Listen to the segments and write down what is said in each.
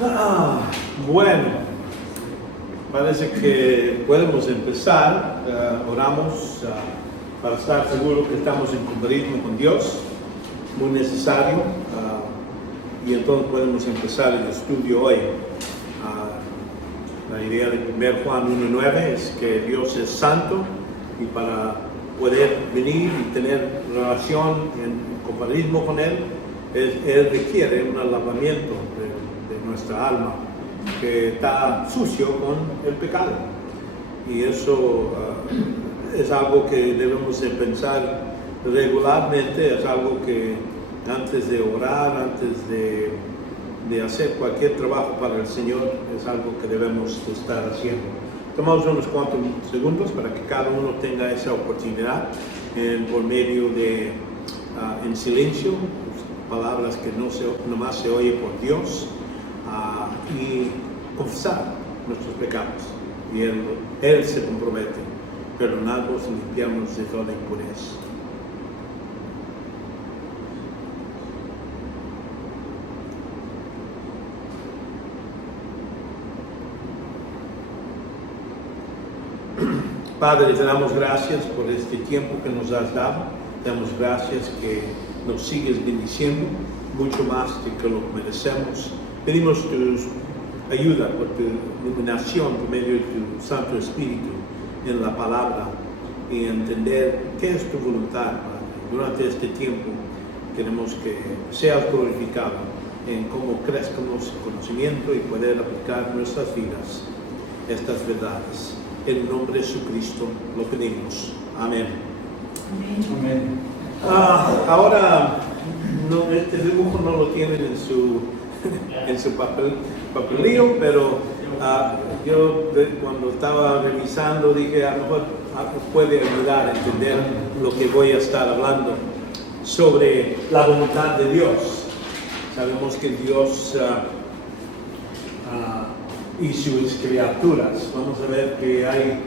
Bueno, parece que podemos empezar. Oramos para estar seguros que estamos en compañía con Dios, muy necesario, y entonces podemos empezar el estudio hoy. La idea de 1 Juan 1:9 es que Dios es santo y para poder venir y tener relación en compañerismo con Él, Él requiere un lavamiento de nuestra alma que está sucio con el pecado. Y eso es algo que debemos de pensar regularmente, es algo que antes de orar, antes de hacer cualquier trabajo para el Señor, es algo que debemos de estar haciendo. Tomamos unos cuantos segundos para que cada uno tenga esa oportunidad por medio de, en silencio, palabras que nomás se oye por Dios, y confesar nuestros pecados. Y Él se compromete, perdonarnos y limpiarnos de toda impureza. Padre, te damos gracias por este tiempo que nos has dado. Te damos gracias que nos sigues bendiciendo mucho más de que lo merecemos. Pedimos tu ayuda por tu iluminación por medio de tu Santo Espíritu en la palabra y entender qué es tu voluntad, Padre. Durante este tiempo queremos que seas glorificado en cómo crezcamos en conocimiento y poder aplicar nuestras vidas estas verdades. En el nombre de Jesucristo lo pedimos. Amén. Amén. Ahora, este dibujo no lo tienen en su papelillo, pero yo cuando estaba revisando dije, a lo mejor puede ayudar a entender lo que voy a estar hablando sobre la voluntad de Dios. Sabemos que Dios y sus criaturas. Vamos a ver que hay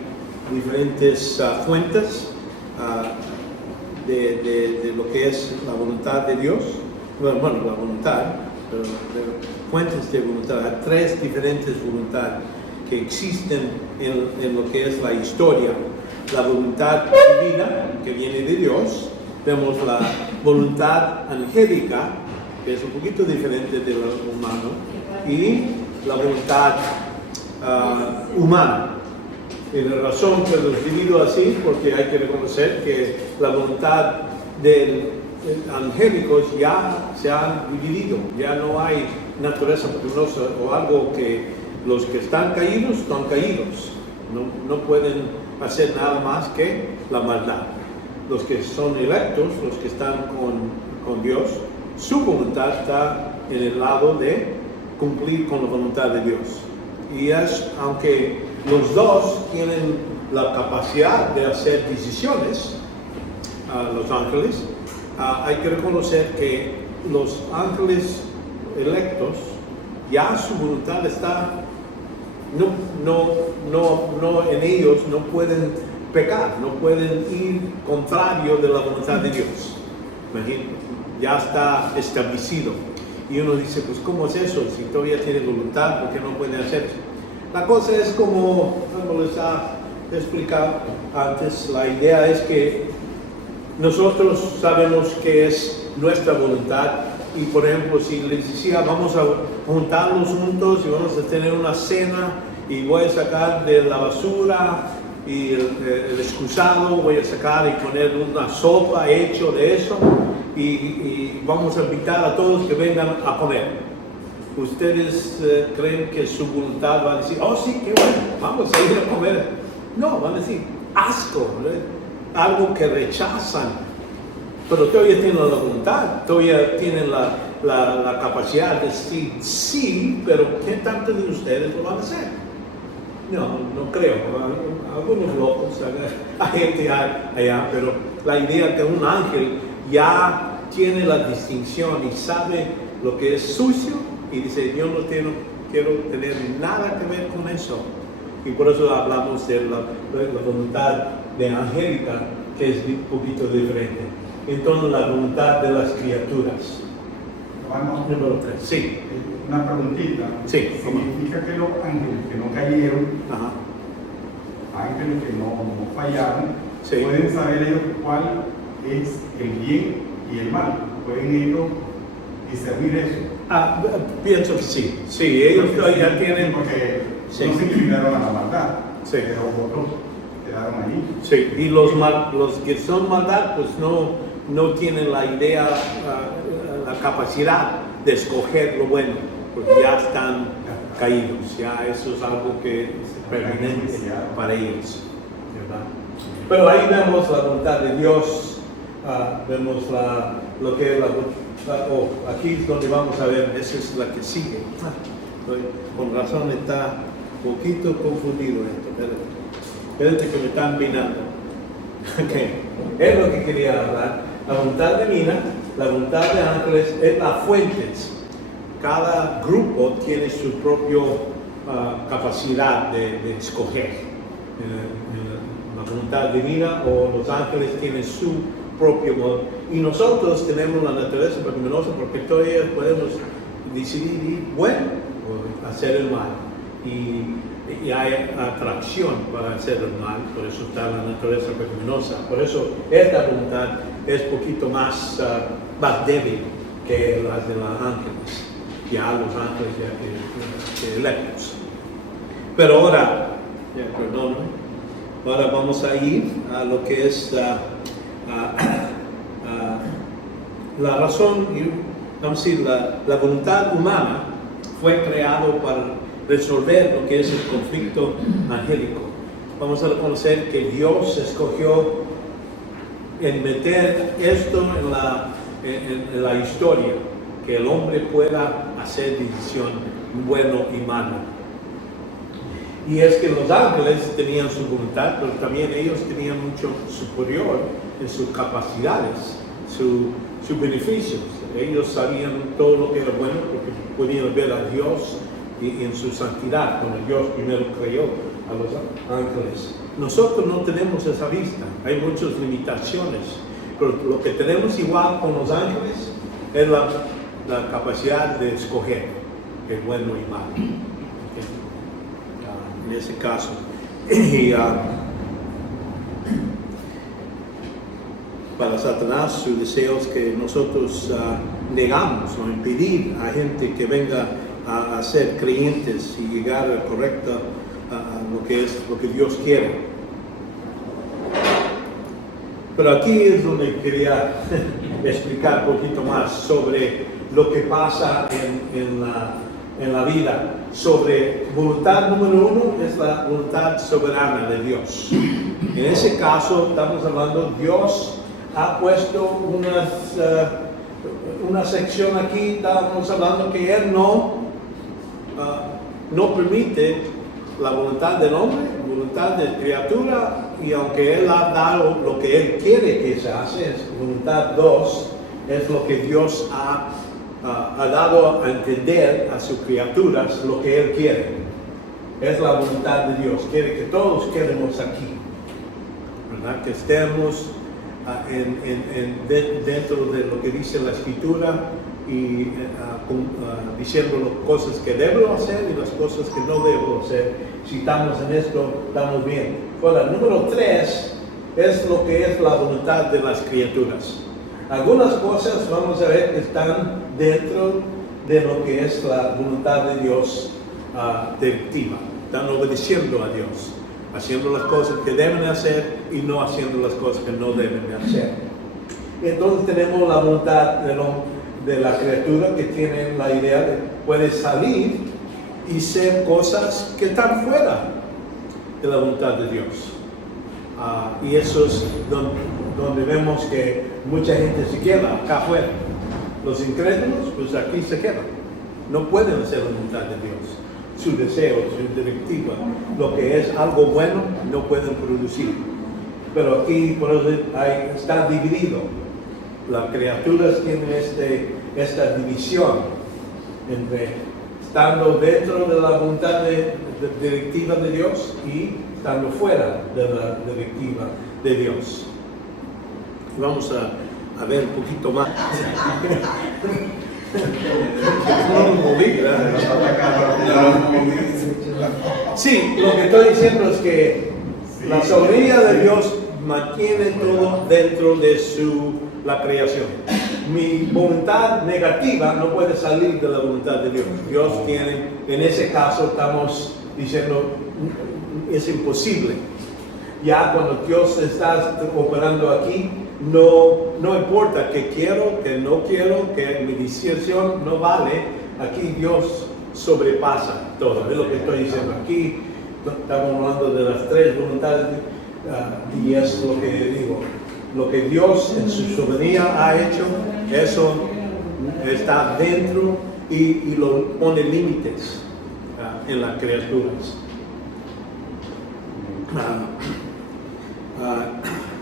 diferentes fuentes de lo que es la voluntad de Dios. Bueno, la voluntad, pero fuentes de voluntad. Hay tres diferentes voluntades que existen en lo que es la historia. La voluntad divina, que viene de Dios. Vemos la voluntad angélica, que es un poquito diferente de lo humano. Y la voluntad humana. Y la razón que los divido así, porque hay que reconocer que la voluntad del angélicos ya se han dividido, ya no hay naturaleza pecaminosa o algo que los que están caídos, no pueden hacer nada más que la maldad. Los que son electos, los que están con Dios, su voluntad está en el lado de cumplir con la voluntad de Dios. Y aunque los dos tienen la capacidad de hacer decisiones, los ángeles, hay que reconocer que los ángeles electos, ya su voluntad está, no en ellos no pueden pecar, no pueden ir contrario de la voluntad de Dios. Imagínate, ya está establecido. Y uno dice, pues ¿cómo es eso? Si todavía tiene voluntad, ¿por qué no pueden hacer eso? La cosa es como les he explicado antes, la idea es que nosotros sabemos qué es nuestra voluntad. Y por ejemplo, si les decía, vamos a juntarnos juntos y vamos a tener una cena y voy a sacar de la basura y el excusado, voy a sacar y poner una sopa hecho de eso. Y vamos a invitar a todos que vengan a comer. ¿Ustedes creen que su voluntad va a decir, oh sí, qué bueno, vamos a ir a comer? No, van a decir, asco, algo que rechazan. Pero todavía tienen la voluntad, todavía tienen la capacidad de decir sí, pero ¿qué tanto de ustedes lo van a hacer? No creo. Algunos locos, hay gente allá, pero la idea que un ángel ya tiene la distinción y sabe lo que es sucio y dice, yo no quiero tener nada que ver con eso. Y por eso hablamos de la voluntad de angélica, que es un poquito diferente. Entonces la voluntad de las criaturas. Vamos, Número 3. Sí. una preguntita. Sí, ¿cómo? Significa que los ángeles que no cayeron, Ajá. ángeles que no fallaron, Sí. pueden saber ellos cuál es el bien y el mal. Pueden ellos discernir eso. Pienso que sí. Sí, ellos ya tienen. Porque Sí. no se inclinaron a la maldad, Sí. pero otros quedaron ahí. Sí, y los que son maldad, pues no tienen la idea, la capacidad de escoger lo bueno, porque ya están caídos, ya eso es algo que es permanente para ellos, ¿verdad? Pero ahí vemos la voluntad de Dios, vemos lo que es aquí es donde vamos a ver, esa es la que sigue. Con razón está un poquito confundido esto, espérate que me están mirando. Okay. Es lo que quería hablar. La voluntad divina, la voluntad de ángeles es la fuente. Cada grupo tiene su propia capacidad de escoger. La voluntad divina o los ángeles tienen su propio modo. Y nosotros tenemos la naturaleza pecaminosa porque todavía podemos decidir bueno o hacer el mal. Y hay atracción para hacer el mal, por eso está la naturaleza pecaminosa. Por eso esta voluntad es un poquito más débil que las de los ángeles, ya los ángeles ya que electos. Pero ahora, ahora vamos a ir a lo que es la razón, vamos a decir, la voluntad humana fue creado para resolver lo que es el conflicto angélico. Vamos a reconocer que Dios escogió en meter esto en la historia, que el hombre pueda hacer decisión bueno y malo. Y es que los ángeles tenían su voluntad, pero también ellos tenían mucho superior en sus capacidades, sus beneficios. Ellos sabían todo lo que era bueno porque podían ver a Dios y en su santidad, cuando Dios primero creó a los ángeles. Nosotros no tenemos esa vista, hay muchas limitaciones, pero lo que tenemos igual con los ángeles es la capacidad de escoger el bueno y malo. Okay. En ese caso. Para Satanás, su deseo es que nosotros negamos o impedir a gente que venga a ser creyentes y llegar a correcta a lo que Dios quiere. Pero aquí es donde quería explicar un poquito más sobre lo que pasa en la vida. Sobre voluntad número 1 es la voluntad soberana de Dios. En ese caso estamos hablando, Dios ha puesto una sección aquí, estamos hablando que Él no permite la voluntad del hombre, la voluntad de criatura, y aunque Él ha dado lo que Él quiere que se hace, es voluntad 2, es lo que Dios ha dado a entender a sus criaturas lo que Él quiere. Es la voluntad de Dios, quiere que todos quedemos aquí, ¿verdad? Que estemos dentro de lo que dice la Escritura y diciendo las cosas que debo hacer y las cosas que no debo hacer. Si estamos en esto, estamos bien. Ahora, número 3 es lo que es la voluntad de las criaturas. Algunas cosas vamos a ver que están dentro de lo que es la voluntad de Dios directiva. Están obedeciendo a Dios, haciendo las cosas que deben hacer y no haciendo las cosas que no deben de hacer. Entonces tenemos la voluntad de la criatura que tiene la idea de puede salir y ser cosas que están fuera de la voluntad de Dios. Y eso es donde vemos que mucha gente se queda acá afuera. Los incrédulos, pues aquí se quedan. No pueden hacer la voluntad de Dios. Su deseo, su directiva, lo que es algo bueno, no pueden producir. Pero aquí por eso está dividido. Las criaturas tienen esta división entre estando dentro de la voluntad directiva de Dios y estando fuera de la directiva de Dios. Vamos a ver un poquito más. No lo moví, ¿verdad? Sí, lo que estoy diciendo es que la soberanía de Dios mantiene todo dentro de la creación. Mi voluntad negativa no puede salir de la voluntad de Dios. Dios tiene, en ese caso estamos diciendo, es imposible. Ya cuando Dios está operando aquí, no importa que quiero, que no quiero, que mi decisión no vale, aquí Dios sobrepasa todo. Es lo que estoy diciendo aquí. Estamos hablando de las tres voluntades y es lo que digo. Lo que Dios en su soberanía ha hecho, eso está dentro y lo pone límites en las criaturas.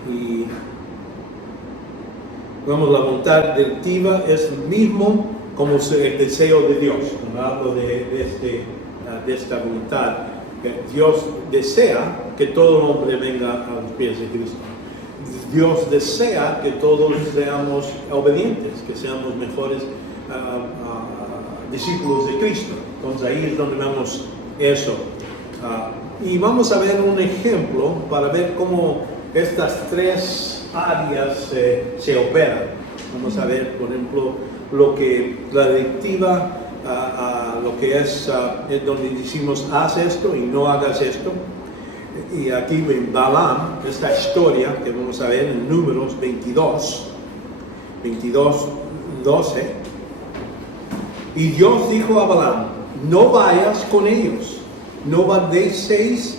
Y vamos, la voluntad directiva es lo mismo como el deseo de Dios. Cuando hablo de esta voluntad, que Dios desea que todo el hombre venga a los pies de Cristo. Dios desea que todos seamos obedientes, que seamos mejores discípulos de Cristo. Entonces ahí es donde vemos eso. Y vamos a ver un ejemplo para ver cómo estas tres áreas se operan. Vamos a ver, por ejemplo, lo que la directiva, lo que es donde decimos haz esto y no hagas esto. Y aquí en Balaam, esta historia que vamos a ver en Números 22, 12. Y Dios dijo a Balaam, no vayas con ellos, no vayáis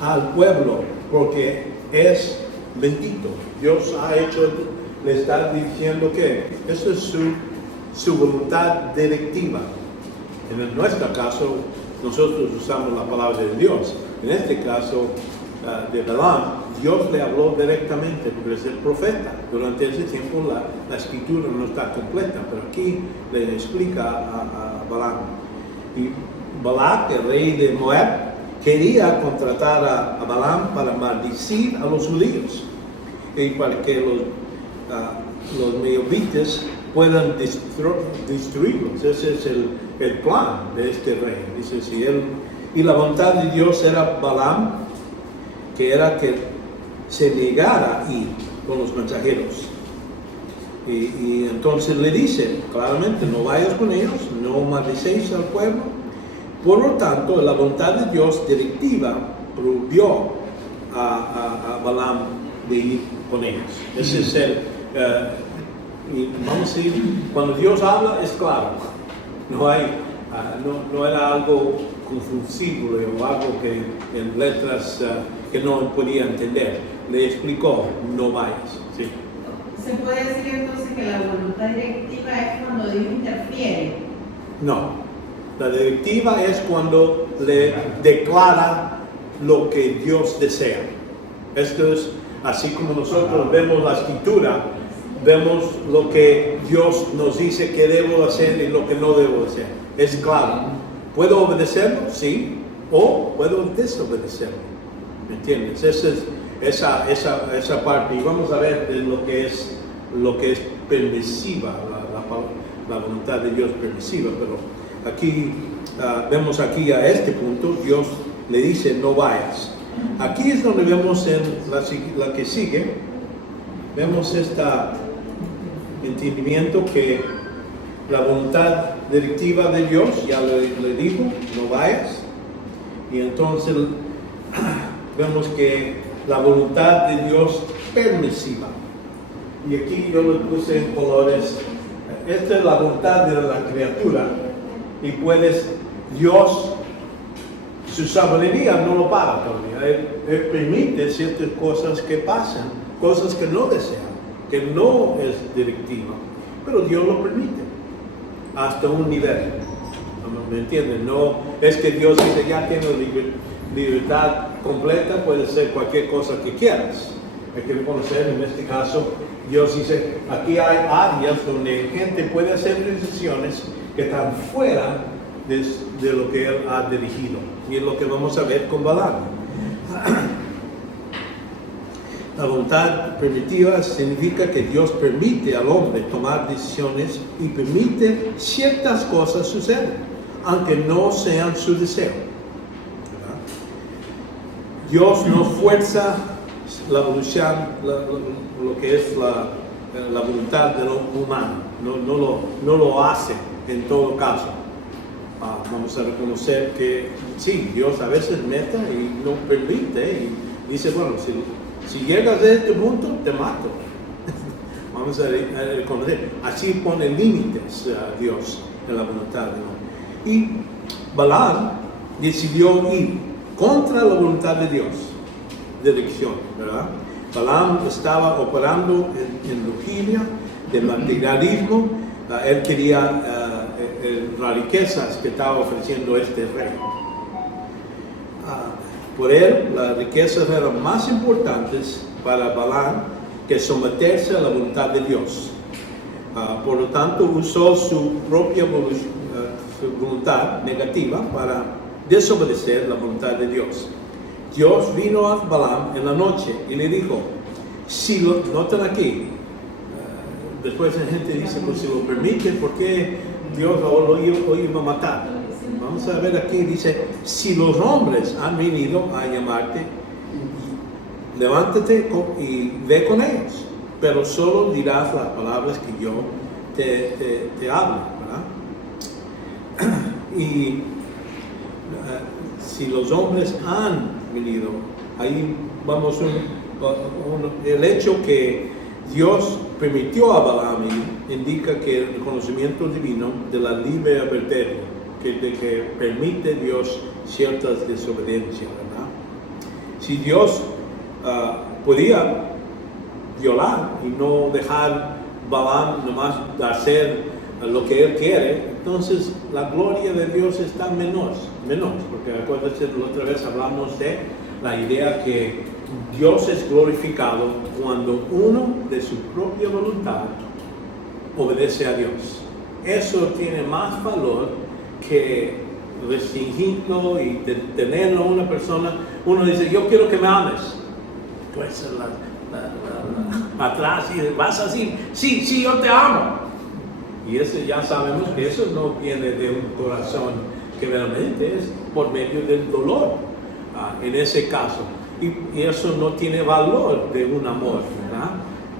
al pueblo, porque es bendito. Dios ha hecho, le está diciendo que eso es su voluntad directiva. En nuestro caso, nosotros usamos la palabra de Dios. En este caso de Balaam, Dios le habló directamente porque es el profeta. Durante ese tiempo la escritura no está completa, pero aquí le explica a Balaam. Y Balac, el rey de Moab, quería contratar a Balaam para maldecir a los judíos y para que los moabitas puedan destruirlos. Ese es el plan de este rey. Dice, y la voluntad de Dios era Balaam, que era que se negara a ir con los mensajeros. Y entonces le dice claramente, no vayas con ellos, no maldecéis al pueblo. Por lo tanto, la voluntad de Dios directiva prohibió a Balaam de ir con ellos. Ese es y vamos a decir, cuando Dios habla es claro. No hay, no era algo confusible o algo que en letras que no podía entender. Le explicó, no vayas. ¿Sí? ¿Se puede decir entonces que la voluntad directiva es cuando Dios interfiere? No. La directiva es cuando le declara lo que Dios desea. Esto es así como nosotros vemos la escritura, vemos lo que Dios nos dice que debo hacer y lo que no debo hacer. Es claro. ¿Puedo obedecerlo? Sí. O puedo desobedecerlo. ¿Me entiendes? Esa parte. Y vamos a ver de lo que es permisiva, la voluntad de Dios permisiva. Pero aquí vemos aquí a este punto, Dios le dice no vayas. Aquí es donde vemos en la que sigue, vemos este entendimiento que la voluntad directiva de Dios, ya le dijo, no vayas. Y entonces vemos que la voluntad de Dios permisiva. Y aquí yo lo puse en colores. Esta es la voluntad de la criatura. Y Dios, su sabiduría no lo para todavía. Él permite ciertas cosas que pasan, cosas que no desea, que no es directiva. Pero Dios lo permite hasta un nivel. ¿Me entienden? No es que Dios dice ya tienes libertad completa, puede ser cualquier cosa que quieras. Hay que reconocer, en este caso, Dios dice, aquí hay áreas donde gente puede hacer decisiones que están fuera de lo que Él ha dirigido. Y es lo que vamos a ver con Balaam. La voluntad permitida significa que Dios permite al hombre tomar decisiones y permite ciertas cosas suceder, aunque no sean su deseo. ¿Verdad? Dios no fuerza la voluntad, lo que es la voluntad de lo humano, no lo hace en todo caso. Vamos a reconocer que sí, Dios a veces mete y no permite y dice, bueno, si llegas a este punto, te mato. Vamos a reconocer. Así pone límites a Dios en la voluntad de Dios. Y Balaam decidió ir contra la voluntad de Dios, de elección, ¿verdad? Balaam estaba operando en lujuria, de materialismo. Él quería las riquezas que estaba ofreciendo este rey. Por él, las riquezas eran más importantes para Balaam que someterse a la voluntad de Dios. Por lo tanto, usó su propia su voluntad negativa para desobedecer la voluntad de Dios. Dios vino a Balaam en la noche y le dijo, si lo notan aquí, después la gente dice, pues si lo permite, ¿por qué Dios lo iba a matar? Vamos a ver aquí, dice, si los hombres han venido a llamarte, levántate y ve con ellos, pero solo dirás las palabras que yo te hablo, ¿verdad? Y si los hombres han venido, ahí vamos el hecho que Dios permitió a Balaam indica que el conocimiento divino de la libre albedrío, que permite Dios ciertas desobediencias, ¿verdad? Si Dios podía violar y no dejar Balaam nomás hacer lo que él quiere, entonces la gloria de Dios está menos, porque acuérdense, la otra vez hablamos de la idea que Dios es glorificado cuando uno de su propia voluntad obedece a Dios. Eso tiene más valor que restringirlo y tenerlo a una persona. Uno dice, yo quiero que me ames. Pues atrás y vas a decir, sí, yo te amo. Y eso ya sabemos que eso no viene de un corazón que realmente es por medio del dolor, en ese caso. Y eso no tiene valor de un amor, ¿verdad?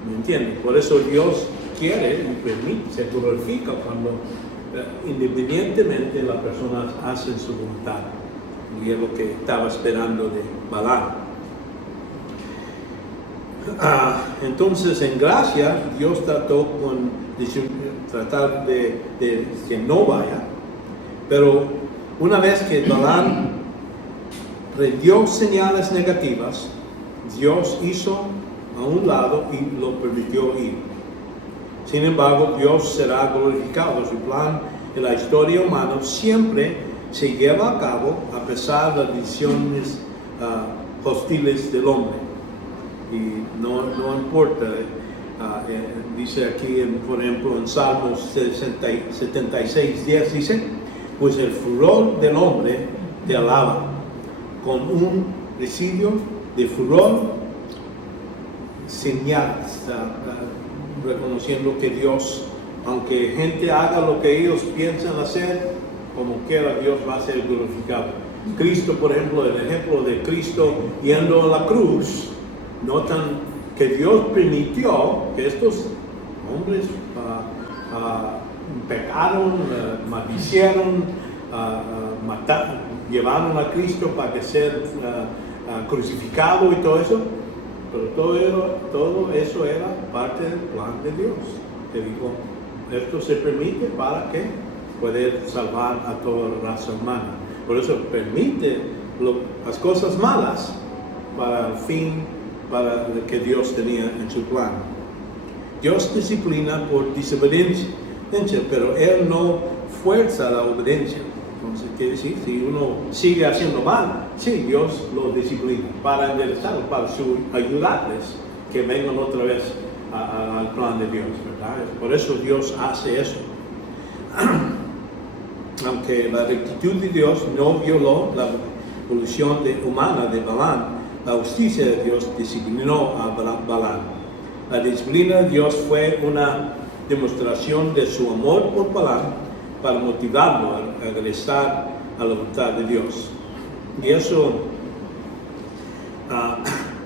¿Me entiendes? Por eso Dios quiere y permite, se glorifica cuando independientemente las personas hacen su voluntad. Y es lo que estaba esperando de Balaam. Entonces, en gracia, Dios trató tratar de que no vaya, pero una vez que Balaam dio señales negativas, Dios hizo a un lado y lo permitió ir. Sin embargo, Dios será glorificado. Su plan en la historia humana siempre se lleva a cabo a pesar de las decisiones hostiles del hombre. Y no importa, dice aquí, por ejemplo, en Salmos 76:10, dice, pues el furor del hombre te alaba, con un residuo de furor señales, reconociendo que Dios, aunque gente haga lo que ellos piensan hacer, como quiera Dios va a ser glorificado. Cristo, por ejemplo, el ejemplo de Cristo yendo a la cruz, notan que Dios permitió que estos hombres pecaron, maldicieron, mataron, llevaron a Cristo para que sea crucificado y todo eso, pero todo eso era parte del plan de Dios, que dijo, esto se permite para que poder salvar a toda la raza humana. Por eso permite las cosas malas para el fin para que Dios tenía en su plan. Dios disciplina por desobediencia, pero Él no fuerza la obediencia. Entonces, quiere decir, si uno sigue haciendo mal, sí, Dios lo disciplina para enderezarlo, para ayudarles que vengan otra vez al plan de Dios, ¿verdad? Por eso Dios hace eso. Aunque la rectitud de Dios no violó la evolución humana de Balaam, la justicia de Dios disciplinó a Balaam. La disciplina de Dios fue una demostración de su amor por Balaam para motivarlo a regresar a la voluntad de Dios. Y eso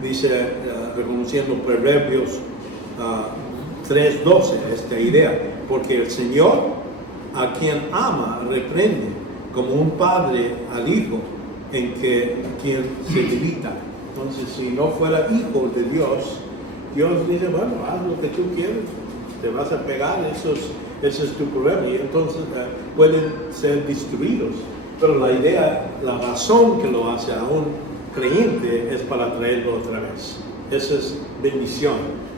dice, reconociendo Proverbios 3:12, esta idea, porque el Señor a quien ama reprende, como un padre al hijo en quien se debilita. Entonces, si no fuera hijo de Dios, Dios dice, bueno, haz lo que tú quieres, te vas a pegar, ese es tu problema, y entonces pueden ser destruidos. Pero la idea, la razón que lo hace a un creyente es para traerlo otra vez. Esa es bendición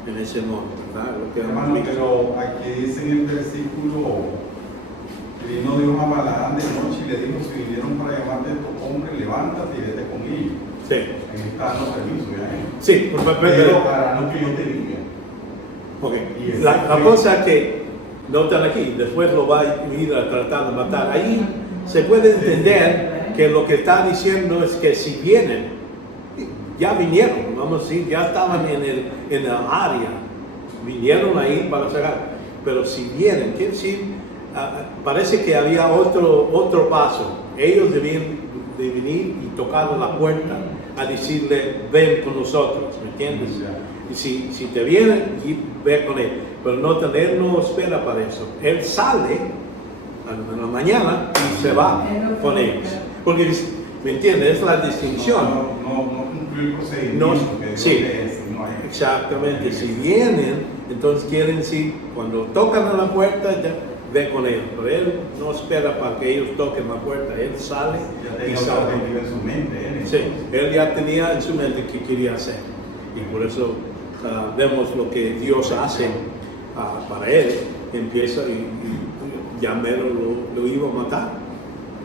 en ese mundo, ¿verdad? Lo que Hermano, pero aquí dice en el versículo, vino Dios a Balaam de noche y le dijo, si vinieron para llamarte a estos hombres, levántate y vete con ellos. Sí. En esta no permiso, ¿ya? Sí, Pero para no que yo te diga. Okay. La cosa que notan aquí, después lo va a ir a tratar de matar. Ahí se puede entender que lo que está diciendo es que si vienen, ya vinieron, vamos a decir, ya estaban en el área, vinieron ahí para sacar. Pero si vienen, quiere decir, parece que había otro paso. Ellos debían de venir y tocar la puerta a decirle, ven con nosotros, ¿me entiendes? Y si te vienen, ve con él. Pero él no espera para eso. Él sale en la mañana y se va con ellos. Porque, ¿me entiendes? Es la distinción. No cumplió el procedimiento que Dios sí, le no hay. exactamente. Si vienen, entonces quieren decir, cuando tocan a la puerta, ya ve con él. Pero él no espera para que ellos toquen la puerta. Él sale y sale. En su mente, Sí, él ya tenía en su mente qué quería hacer. Y por eso vemos lo que Dios hace para él. Empieza y ya mero lo iba a matar.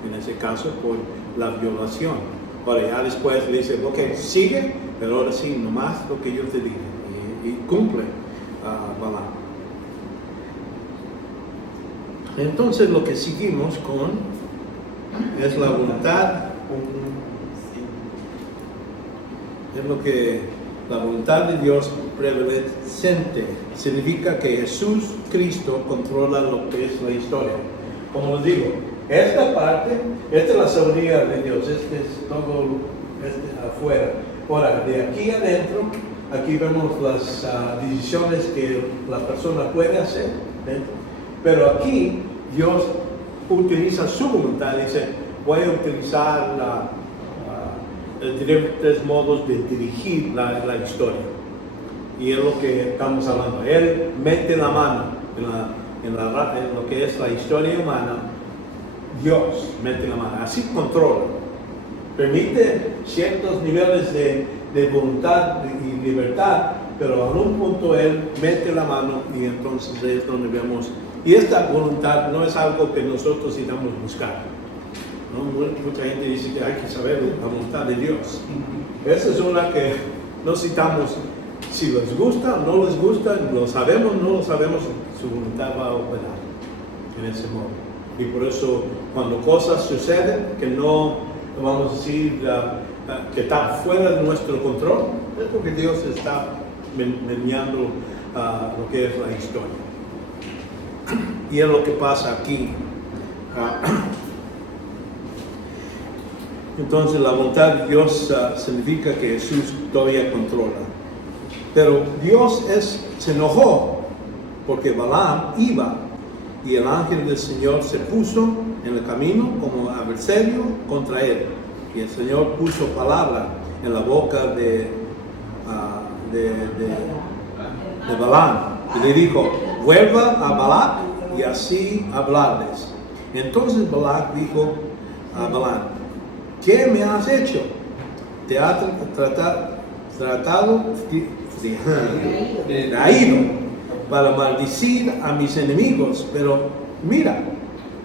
En ese caso, por la violación. Ahora ya después le dice, ok, sigue, pero ahora sí, nomás lo que yo te diga. Y cumple Balaam. Entonces lo que seguimos con es la voluntad. Es lo que la voluntad de Dios prevalecente significa que Jesús Cristo controla lo que es la historia. Como les digo, esta parte, esta es la sabiduría de Dios, este es todo afuera. Ahora, de aquí adentro, aquí vemos las decisiones que la persona puede hacer. Pero aquí Dios utiliza su voluntad, dice, voy a utilizar diferentes modos de dirigir la historia. Y es lo que estamos hablando. Él mete la mano en lo que es la historia humana. Dios mete la mano, así controla. Permite ciertos niveles de voluntad y libertad, pero a un punto Él mete la mano y entonces es donde vemos. Y esta voluntad no es algo que nosotros necesitamos buscar. ¿No? Mucha gente dice que hay que saber la voluntad de Dios. Esa es una que no necesitamos, si les gusta o no les gusta, lo sabemos o no lo sabemos, su voluntad va a operar en ese modo. Y por eso cuando cosas suceden que no, vamos a decir, que están fuera de nuestro control, es porque Dios está mediando lo que es la historia. Y es lo que pasa aquí. Entonces la voluntad de Dios significa que Jesús todavía controla. Pero Dios se enojó porque Balaam iba y el ángel del Señor se puso en el camino como adversario contra él. Y el Señor puso palabra en la boca de Balaam y le dijo, vuelva a Balac y así hablarles. Entonces Balac dijo a Balaam, ¿qué me has hecho? Te ha tratado de traído para maldecir a mis enemigos, pero mira,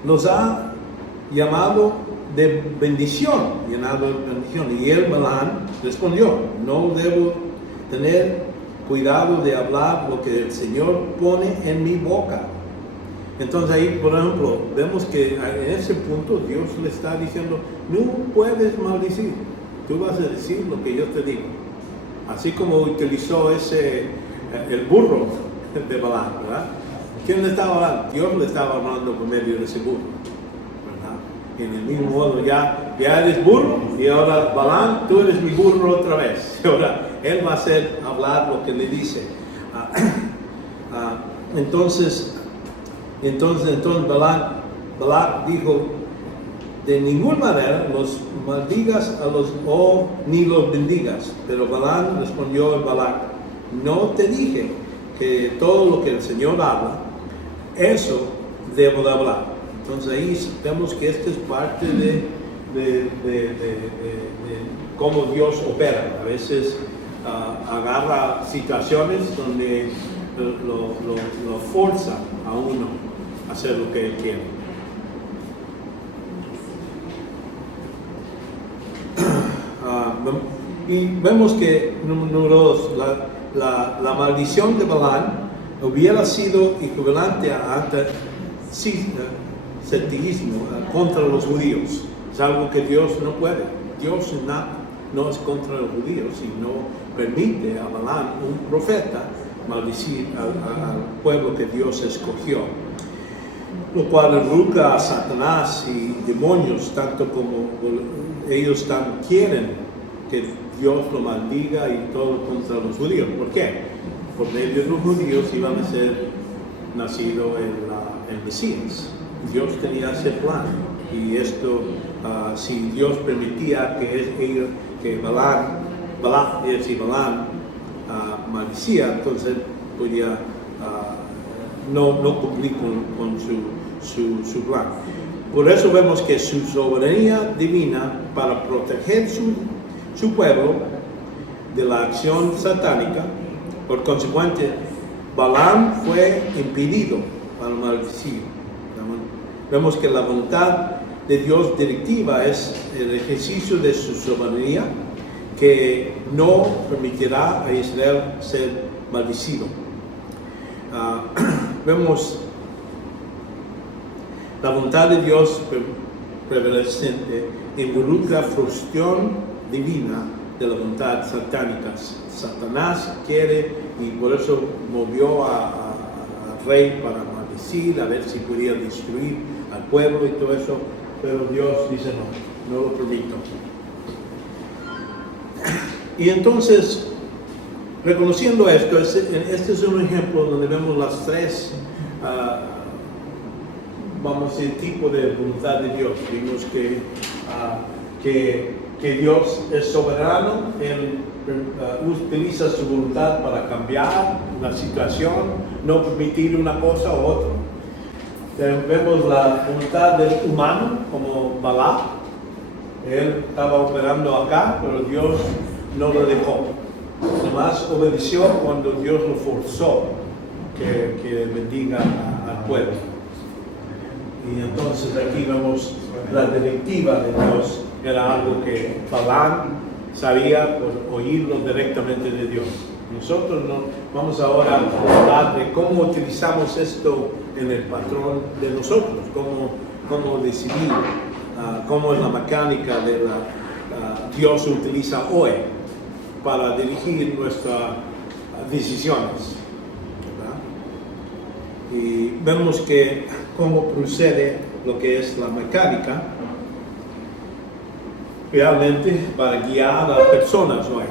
los ha llamado de bendición, llenado de bendición. Y él, Balaam, respondió, no debo tener cuidado de hablar lo que el Señor pone en mi boca. Entonces ahí, por ejemplo, vemos que en ese punto Dios le está diciendo, no puedes maldecir. tú vas a decir lo que yo te digo. Así como utilizó el burro de Balaam, ¿verdad? ¿Quién le estaba hablando? Dios le estaba hablando por medio de ese burro, ¿verdad? En el mismo modo, ya eres burro, y ahora Balaam, tú eres mi burro otra vez. Y ahora él va a hacer hablar lo que le dice. Entonces Balaam dijo: de ninguna manera los maldigas ni los bendigas. Pero Balaam respondió a Balac: no te dije que todo lo que el Señor habla, eso debo de hablar. Entonces ahí vemos que esto es parte de cómo Dios opera. A veces agarra situaciones donde lo forza a uno a hacer lo que Él quiere. Y vemos que, número 2, la maldición de Balaam hubiera sido equivalente a antisemitismo contra los judíos. Es algo que Dios no puede. Dios no es contra los judíos y no permite a Balaam, un profeta, maldecir al pueblo que Dios escogió. Lo cual involucra a Satanás y demonios, tanto como ellos también quieren que Dios lo maldiga y todo contra los judíos. ¿Por qué? Por medio de los judíos iban a ser nacido el Mesías. Dios tenía ese plan. Y esto, si Dios permitía que Balaam maldecía, entonces podía no cumplir con su plan. Por eso vemos que su soberanía divina para proteger su pueblo de la acción satánica, por consiguiente, Balaam fue impedido para maldecir. Vemos que la voluntad de Dios directiva es el ejercicio de su soberanía que no permitirá a Israel ser maldecido. Vemos la voluntad de Dios prevalecente involucra frustración divina de la voluntad satánica. Satanás quiere, y por eso movió al rey para maldecir, a ver si podía destruir al pueblo y todo eso, pero Dios dice no lo permito. Y entonces, reconociendo esto, este es un ejemplo donde vemos las tres vamos a decir, tipo de voluntad de Dios. Vimos que Dios es soberano, Él utiliza su voluntad para cambiar una situación, no permitir una cosa u otra. Vemos la voluntad del humano como Balaam. Él estaba operando acá, pero Dios no lo dejó. Nomás obedeció cuando Dios lo forzó que bendiga al pueblo. Y entonces aquí vemos la directiva de Dios, era algo que Balaam sabía por oírlo directamente de Dios. Nosotros vamos ahora a hablar de cómo utilizamos esto en el patrón de nosotros, cómo decidir, cómo es la mecánica de Dios utiliza hoy para dirigir nuestras decisiones. Y vemos que cómo procede lo que es la mecánica realmente para guiar a las personas hoy.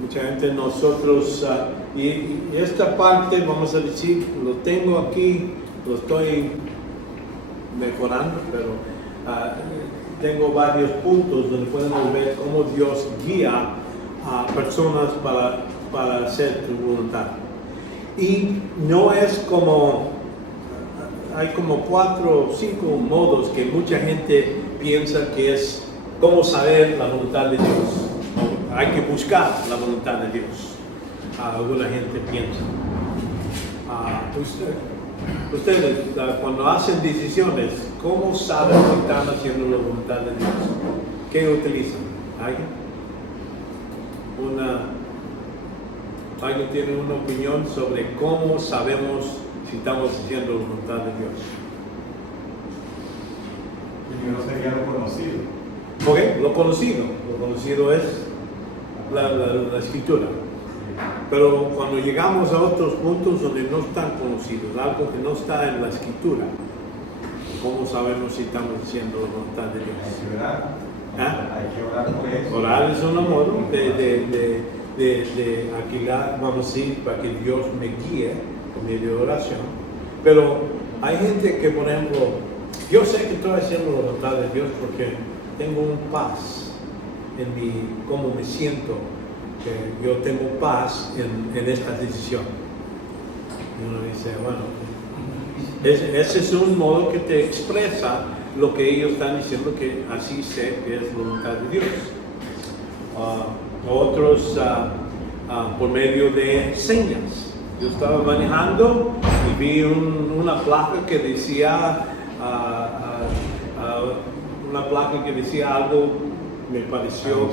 Mucha gente nosotros, y esta parte, vamos a decir, lo tengo aquí, lo estoy mejorando, pero tengo varios puntos donde podemos ver cómo Dios guía a personas para hacer tu voluntad. Y no es como, hay como 4 o 5 modos que mucha gente piensa que es cómo saber la voluntad de Dios. Hay que buscar la voluntad de Dios. Alguna gente piensa. Ustedes, cuando hacen decisiones, ¿cómo saben que están haciendo la voluntad de Dios? ¿Qué utilizan? ¿Alguien tiene una opinión sobre cómo sabemos si estamos haciendo la voluntad de Dios? Primero sería lo conocido. ¿Ok? lo conocido es la escritura. Pero cuando llegamos a otros puntos donde no están conocidos, algo que no está en la escritura, ¿cómo sabemos si estamos haciendo la voluntad de Dios? Hay que orar. ¿Ah? Hay que orar por eso. Orar es un modo de alquilar, vamos a decir, para que Dios me guíe por medio de oración. Pero hay gente que, por ejemplo, yo sé que estoy haciendo la voluntad de Dios porque tengo un paz en mi, cómo me siento, que yo tengo paz en esta decisión. Y uno dice, bueno, ese es un modo que te expresa lo que ellos están diciendo, que así sé que es voluntad de Dios. Otros por medio de señas. Yo estaba manejando y vi una placa que decía algo, me pareció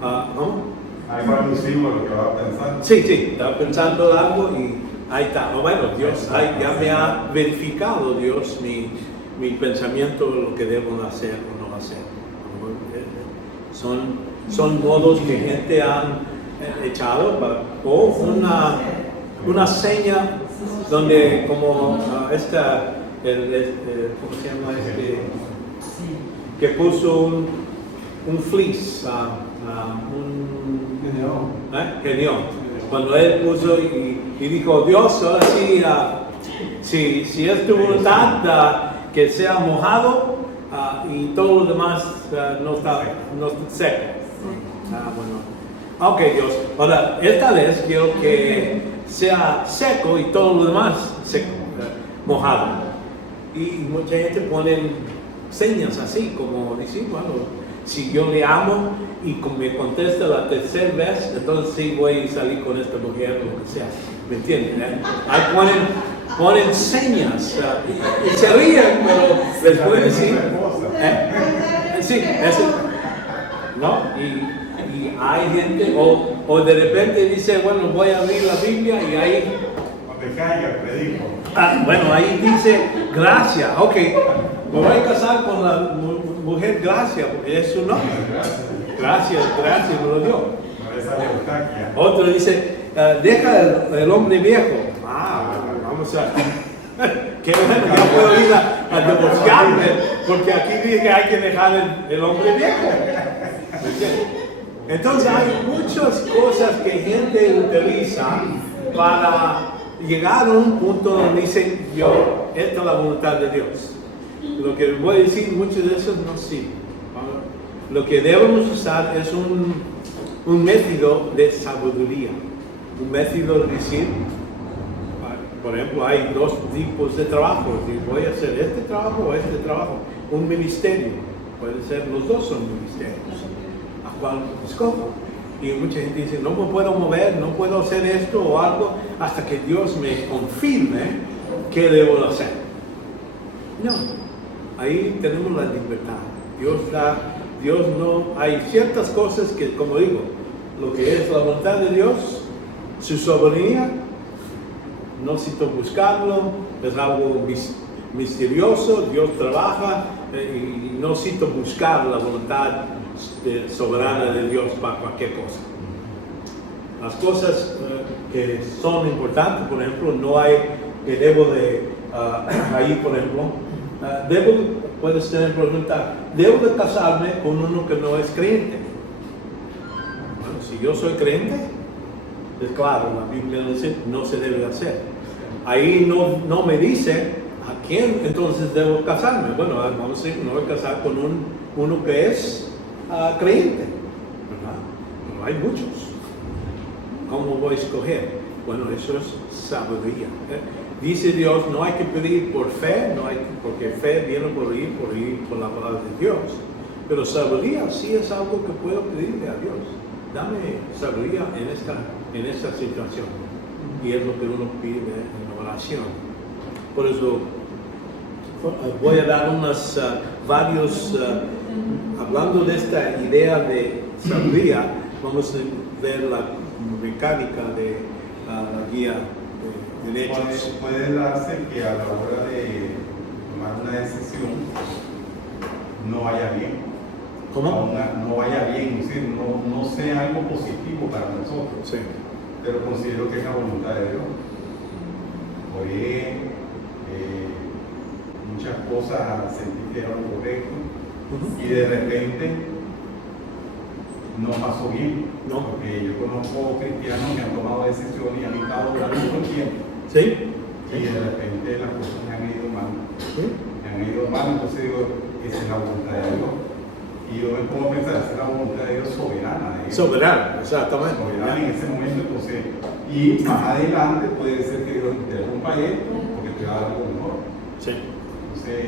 como Algo alusivo a lo que va a pensar. sí, estaba pensando algo y ahí está. Bueno, Dios ya me ha verificado, Dios, mi pensamiento de lo que debo hacer o no hacer. Son modos que gente han echado, o una seña donde como ¿cómo se llama este? Que puso un fleece, genial. Cuando él puso y dijo, Dios, ahora sí, si es tu voluntad que sea mojado y todo lo demás no está seco. Bueno. Ok, Dios. Ahora, esta vez quiero que sea seco y todo lo demás seco, mojado. Y mucha gente pone señas así, como decir, bueno, si yo le amo y me contesta la tercera vez, entonces sí voy a salir con esta mujer o lo que sea. ¿Me entienden? Ahí ponen señas y se ríen, pero después decir. Sí, eso. ¿No? Y hay gente, o de repente dice, bueno, voy a abrir la Biblia y ahí. Donde caiga, predico. Bueno, ahí dice gracia. Ok, me voy a casar con la mujer Gracia, porque es su nombre. Gracias, me lo dio. Otro dice, deja el hombre viejo. Vamos a. Qué bueno, ya puedo ir a divorciarme, porque aquí dice que hay que dejar el hombre viejo. Entonces hay muchas cosas que gente utiliza para llegar a un punto donde dicen, esta es la voluntad de Dios. Lo que voy a decir, muchos de esos no sirven. Lo que debemos usar es un método de sabiduría, un método de decir, por ejemplo, hay dos tipos de trabajo, voy a hacer este trabajo o este trabajo, un ministerio, puede ser, los dos son ministerios, a cual escojo. Y mucha gente dice, no me puedo mover, no puedo hacer esto o algo, hasta que Dios me confirme qué debo hacer. No, ahí tenemos la libertad. Dios no, hay ciertas cosas que, como digo, lo que es la voluntad de Dios, su soberanía, no necesito buscarlo, es algo misterioso, Dios trabaja y no necesito buscar la voluntad soberana de Dios para cualquier cosa. Las cosas que son importantes, por ejemplo, no hay que debo de, ahí por ejemplo, puedes tener pregunta, ¿debo de casarme con uno que no es creyente? Bueno, si yo soy creyente, es claro, la Biblia dice, no se debe hacer. Ahí no me dice a quién entonces debo casarme. Bueno, vamos a decir, no voy a casar con uno que es creyente, ¿verdad? Pero hay muchos. ¿Cómo voy a escoger? Bueno, eso es sabiduría. Dice Dios, no hay que pedir por fe, porque fe viene por oír por la palabra de Dios. Pero sabiduría sí es algo que puedo pedirle a Dios. Dame sabiduría en esta situación. Y es lo que uno pide en oración. Por eso voy a dar hablando de esta idea de sabiduría, vamos a ver la mecánica de la guía de derechos. Puede darse que a la hora de tomar una decisión no vaya bien. ¿Cómo? no vaya bien, es decir, no sea algo positivo para nosotros. Sí. Pero considero que es la voluntad de Dios. Oye, muchas cosas sentí que era lo correcto y de repente no pasó bien. No. Porque yo conozco cristianos que han tomado decisiones y han estado durante mucho tiempo. ¿Sí? Y de repente las cosas me han ido mal. ¿Sí? Me han ido mal, entonces digo, esa es la voluntad de Dios. Y yo me pongo a pensar, esa es la voluntad de Dios soberana. Soberano, exactamente. Soberana en ese momento, entonces, y más adelante puede ser que Dios interrumpa esto porque te va a dar algo mejor. Sí. Entonces,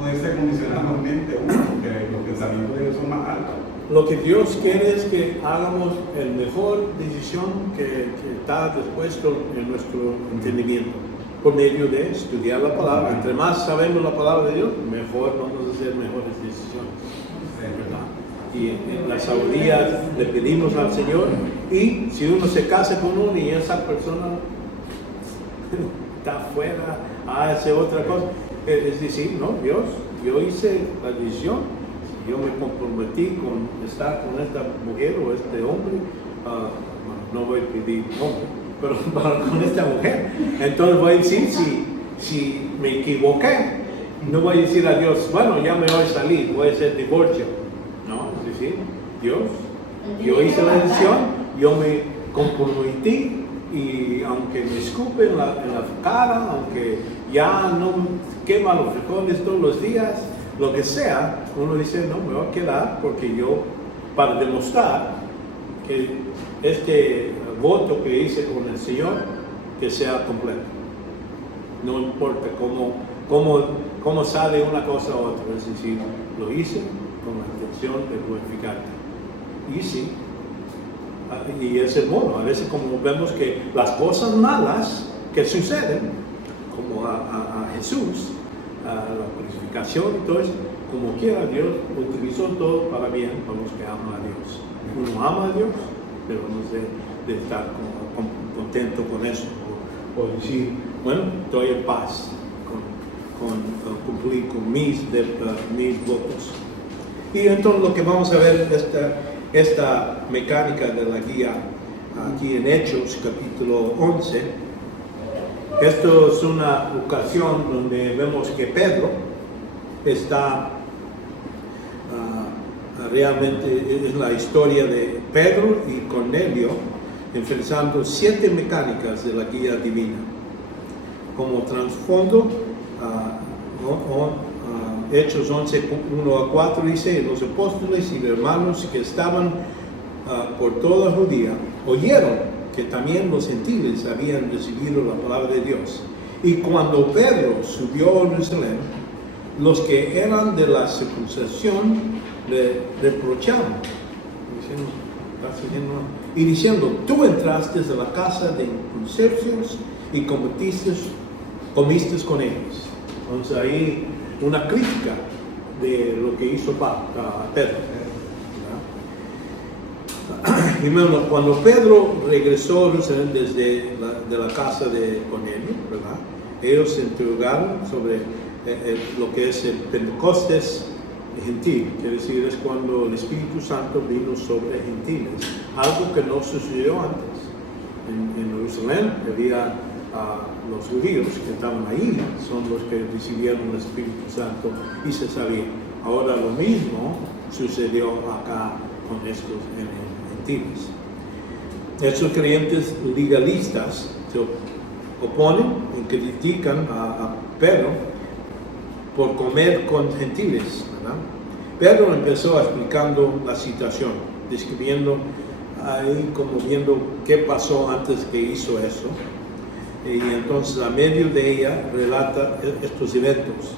puede ser condicionalmente uno, porque los pensamientos de Dios son más altos. Lo que Dios quiere es que hagamos el mejor decisión que está dispuesto en nuestro entendimiento, por medio de estudiar la palabra. Entre más sabemos la palabra de Dios, mejor vamos a hacer mejores decisiones, ¿verdad? Y en la sabiduría le pedimos al Señor, y si uno se casa con uno y esa persona está afuera, hace otra cosa, es decir, no, Dios, yo hice la decisión. Yo me comprometí con estar con esta mujer o este hombre, no voy a pedir hombre, pero con esta mujer. Entonces voy a decir, si me equivoqué, no voy a decir a Dios, bueno, ya me voy a salir, voy a hacer divorcio. No, es decir, Dios, yo hice la decisión, yo me comprometí, y aunque me escupen en la cara, aunque ya no queman los frijoles todos los días, lo que sea, uno dice, no, me voy a quedar porque yo, para demostrar que este voto que hice con el Señor, que sea completo. No importa cómo sale una cosa u otra, es decir, lo hice con la intención de glorificarte. Y sí, y es el modo. A veces como vemos que las cosas malas que suceden, como a Jesús, a la crucificación y todo eso, como quiera Dios utilizó todo para bien para los que aman a Dios. Uno ama a Dios, pero no de estar contento con eso, o decir, bueno, estoy en paz con cumplir con mis votos. Y entonces lo que vamos a ver, esta mecánica de la guía aquí en Hechos capítulo 11. Esto es una ocasión donde vemos que Pedro está, realmente es la historia de Pedro y Cornelio enfrentando 7 mecánicas de la guía divina. Como trasfondo, Hechos 11, 1 a 4 dice, los apóstoles y hermanos que estaban por toda Judía oyeron que también los gentiles habían recibido la palabra de Dios. Y cuando Pedro subió a Jerusalén, los que eran de la circuncisión le reprochaban, diciendo, tú entraste desde la casa de incircuncisos y comiste con ellos. Entonces ahí una crítica de lo que hizo Pedro. Y bueno, cuando Pedro regresó a Jerusalén desde la casa de Cornelio, ¿verdad? Ellos se interrogaron sobre lo que es el Pentecostés gentil, quiere decir, es cuando el Espíritu Santo vino sobre gentiles, algo que no sucedió antes. En Jerusalén había los judíos que estaban ahí, son los que recibieron el Espíritu Santo y se sabía. Ahora lo mismo sucedió acá con estos gentiles. Estos creyentes legalistas se oponen y critican a Pedro por comer con gentiles, ¿verdad? Pedro empezó explicando la situación, describiendo ahí como viendo qué pasó antes que hizo eso, y entonces a medio de ella relata estos eventos.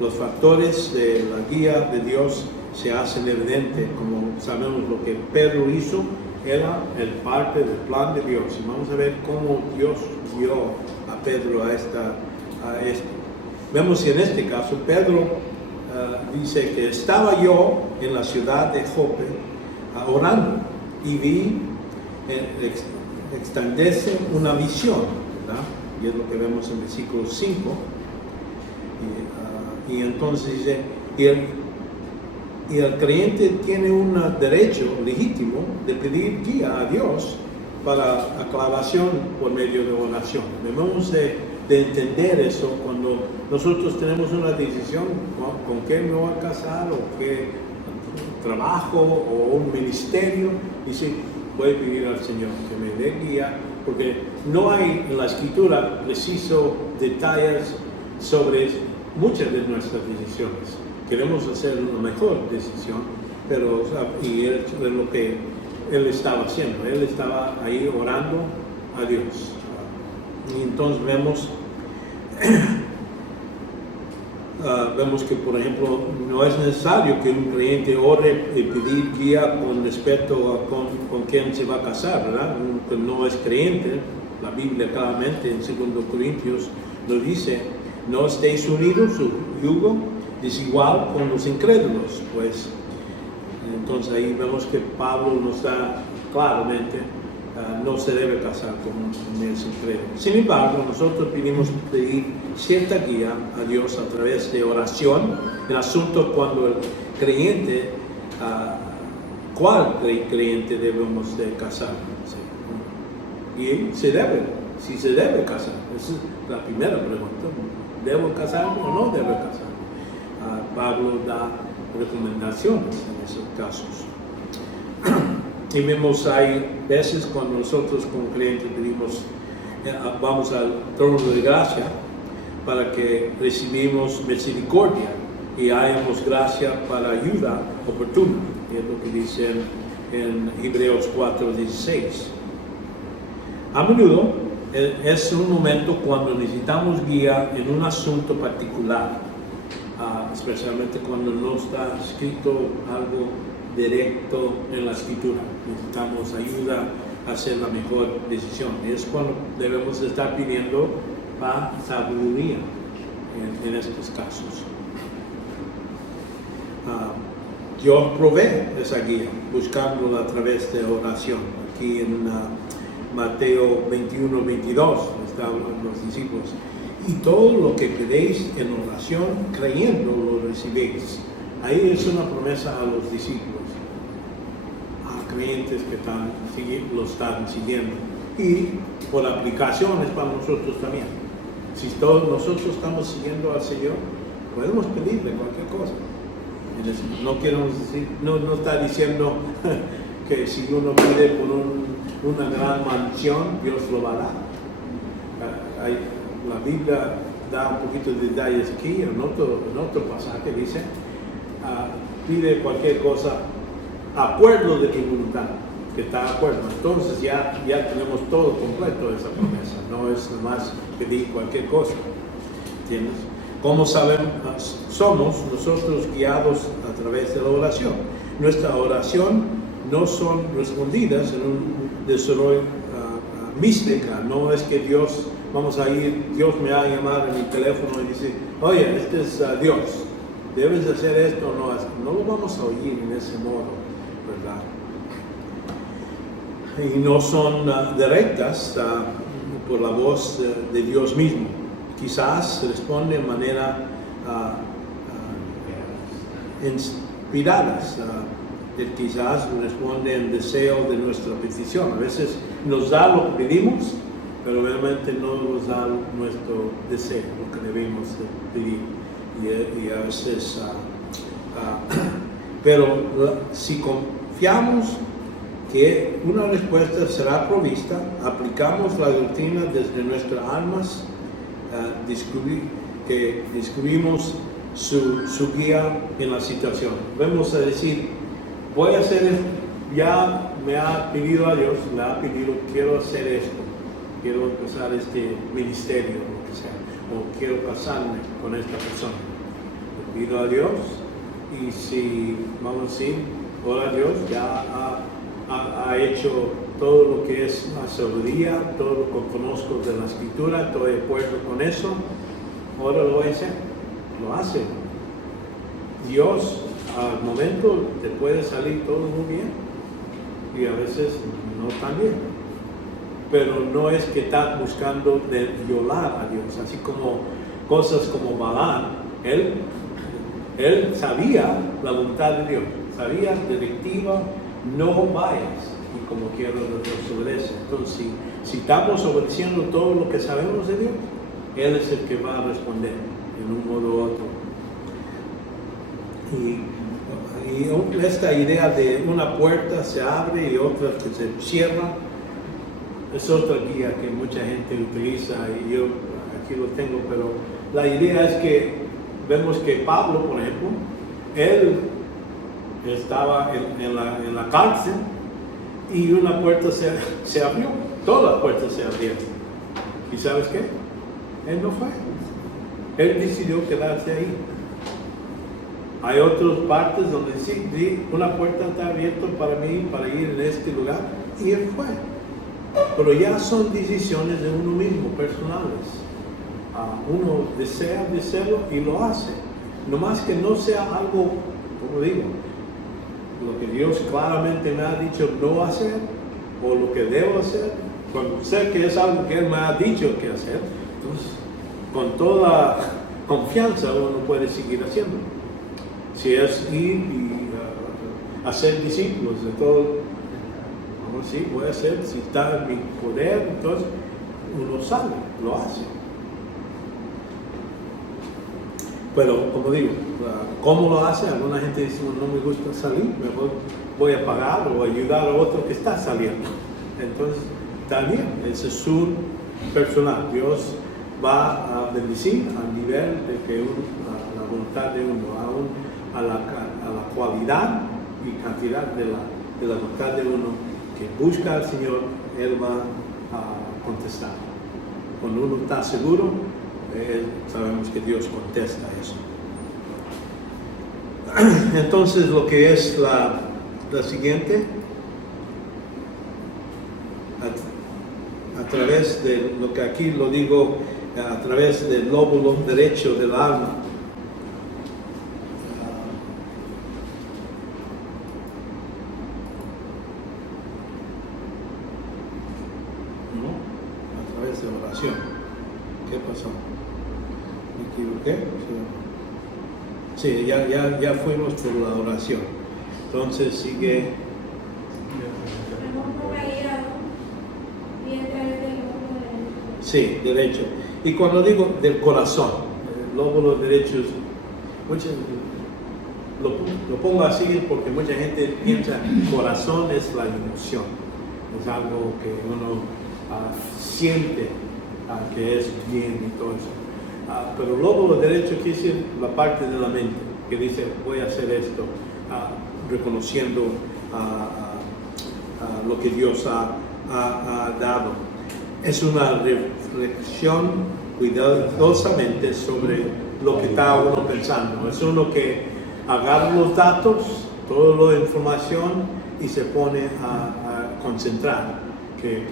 Los factores de la guía de Dios se hacen evidentes, como sabemos lo que Pedro hizo era el parte del plan de Dios. Y vamos a ver cómo Dios guió a Pedro a esto. Vemos que en este caso Pedro dice que estaba yo en la ciudad de Jope orando y vi extenderse una visión, ¿verdad? Y es lo que vemos en versículo 5. Y entonces dice, Y el creyente tiene un derecho legítimo de pedir guía a Dios para aclaración por medio de oración. Debemos de entender eso cuando nosotros tenemos una decisión con qué me voy a casar o qué trabajo o un ministerio. Y sí, voy a pedir al Señor que me dé guía, porque no hay en la Escritura preciso detalles sobre muchas de nuestras decisiones. Queremos hacer una mejor decisión, pero y es lo que él estaba haciendo. Él estaba ahí orando a Dios. Y entonces vemos que, por ejemplo, no es necesario que un creyente ore y pedir guía con respecto a con quién se va a casar, ¿verdad? Que no es creyente. La Biblia claramente en 2 Corintios lo dice: no estéis unidos, su yugo desigual con los incrédulos. Pues entonces ahí vemos que Pablo nos da claramente no se debe casar con un incrédulo. Sin embargo, nosotros pedimos pedir cierta guía a Dios a través de oración en asuntos cuando el creyente, ¿cuál creyente debemos de casar? Y si se debe casar. Esa es la primera pregunta. ¿Debo casarme o no debo casar? Pablo da recomendaciones en esos casos. Y vemos, hay veces cuando nosotros como creyentes pedimos, vamos al trono de gracia para que recibimos misericordia y hayamos gracia para ayuda oportuna. Es lo que dice en Hebreos 4:16. A menudo es un momento cuando necesitamos guía en un asunto particular, especialmente cuando no está escrito algo directo en la Escritura. Necesitamos ayuda a hacer la mejor decisión. Es cuando debemos estar pidiendo la sabiduría en estos casos. Dios provee esa guía, buscándola a través de oración. Aquí en Mateo 21:22 están los discípulos. Y todo lo que pedéis en oración, creyendo, lo recibéis. Ahí es una promesa a los discípulos, a creyentes que lo están siguiendo. Y por aplicaciones para nosotros también. Si todos nosotros estamos siguiendo al Señor, podemos pedirle cualquier cosa. No queremos decir, no está diciendo que si uno pide por una gran mansión, Dios lo va a dar. La Biblia da un poquito de detalles aquí, en otro pasaje dice, pide cualquier cosa acuerdo de tu voluntad, que está de acuerdo. Entonces ya tenemos todo completo esa promesa, no es nomás pedir cualquier cosa. ¿Entiendes? ¿Cómo sabemos? Somos nosotros guiados a través de la oración. Nuestra oración no son respondidas en un desarrollo mística, no es que Dios, Dios me va a llamar en mi teléfono y dice, oye, este es Dios, debes hacer esto o no. No lo vamos a oír en ese modo, ¿verdad? Y no son directas por la voz de Dios mismo. Quizás responde de manera inspiradas, quizás responde en deseo de nuestra petición. A veces nos da lo que pedimos, pero realmente no nos da nuestro deseo, lo que debemos pedir. Y a veces, pero si confiamos que una respuesta será provista, aplicamos la doctrina desde nuestras almas, descubrimos su guía en la situación. Vamos a decir, voy a hacer esto, ya me ha pedido a Dios, me ha pedido, quiero hacer esto, quiero empezar este ministerio, lo que sea, o quiero casarme con esta persona. Le pido a Dios, y si, vamos a decir, ahora Dios ya ha hecho todo lo que es la sabiduría, todo lo que conozco de la Escritura, estoy de acuerdo con eso, ahora lo voy a hacer, lo hace. Dios al momento te puede salir todo muy bien y a veces no tan bien, pero no es que estás buscando violar a Dios, así como cosas como Balaam, él Él sabía la voluntad de Dios, sabía directiva, no vayas, y como quiera nos obedece. Entonces, si estamos obedeciendo todo lo que sabemos de Dios, Él es el que va a responder en un modo u otro. Y esta idea de una puerta se abre y otra que se cierra, es otra guía que mucha gente utiliza, y yo aquí lo tengo, pero la idea es que vemos que Pablo, por ejemplo, él estaba en la cárcel y una puerta se abrió, todas las puertas se abrieron. ¿Y sabes qué? Él no fue. Él decidió quedarse ahí. Hay otras partes donde sí, una puerta está abierta para mí, para ir en este lugar, y él fue. Pero ya son decisiones de uno mismo, personales. Uno desea de hacerlo y lo hace. No más que no sea algo, como digo, lo que Dios claramente me ha dicho no hacer, o lo que debo hacer. Cuando sé que es algo que Él me ha dicho que hacer, entonces con toda confianza uno puede seguir haciendo. Si es ir y hacer discípulos de todo, vamos, sí, voy a hacer, si está en mi poder, entonces uno sale, lo hace. Pero como digo, ¿cómo lo hace? Alguna gente dice, no me gusta salir, mejor voy a pagar o ayudar a otro que está saliendo. Entonces, está bien, ese es su personal. Dios va a bendecir al nivel de que la voluntad de uno, a la cualidad y cantidad de la voluntad de uno que busca al Señor, Él va a contestar. Cuando uno está seguro, sabemos que Dios contesta eso. Entonces, lo que es la siguiente, a través de lo que aquí lo digo, a través del lóbulo derecho del alma. A través de oración. ¿Qué pasó? ¿Me equivoqué? Sí, ya fuimos por la oración. Entonces sigue. Sí, derecho. Y cuando digo del corazón, el lóbulo derecho, lo pongo así porque mucha gente piensa que corazón es la emoción, es algo que uno siente que es bien y todo eso. Pero el lóbulo derecho quiere decir la parte de la mente que dice voy a hacer esto, reconociendo lo que Dios ha dado. Es una reflexión cuidadosamente sobre lo que está uno pensando. Es uno que agarra los datos, toda la información y se pone a concentrar que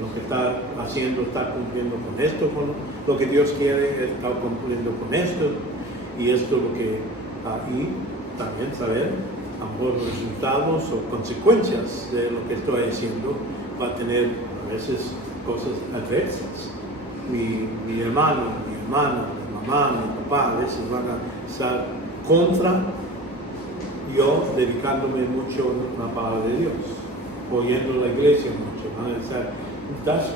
lo que está haciendo está cumpliendo con esto, con lo que Dios quiere, está cumpliendo con esto, y esto es lo que y también saber a lo mejor resultados o consecuencias de lo que estoy haciendo va a tener a veces cosas adversas. Mi hermano, mi hermana, mi mamá, mi papá a veces van a estar contra yo dedicándome mucho a la palabra de Dios, oyendo la iglesia mucho, van a estar, estás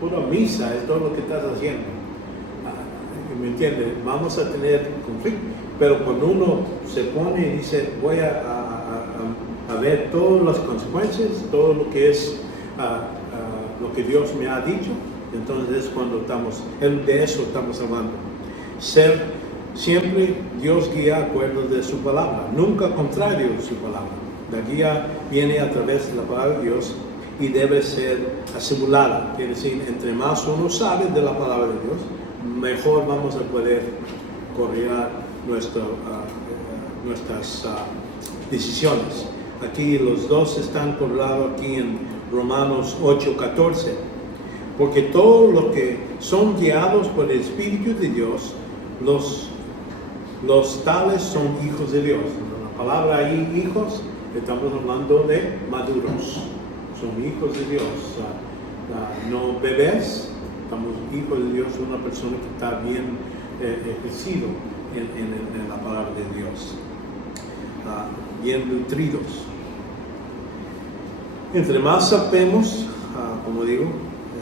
pura misa, es todo lo que estás haciendo. ¿Me entiendes? Vamos a tener conflicto, pero cuando uno se pone y dice voy a ver todas las consecuencias, todo lo que es lo que Dios me ha dicho, entonces es cuando de eso estamos hablando. Siempre Dios guía acuerdos de su palabra, nunca contrario de su palabra. La guía viene a través de la palabra de Dios y debe ser asimilada. Quiere decir, entre más uno sabe de la palabra de Dios, mejor vamos a poder corregir nuestras decisiones. Aquí los dos están por lado aquí en Romanos 8:14. Porque todos los que son guiados por el Espíritu de Dios, los tales son hijos de Dios. La palabra ahí, hijos, estamos hablando de maduros. Son hijos de Dios. No bebés, estamos hijos de Dios, una persona que está bien ejercido. en la palabra de Dios. Bien nutridos. Entre más sabemos, como digo,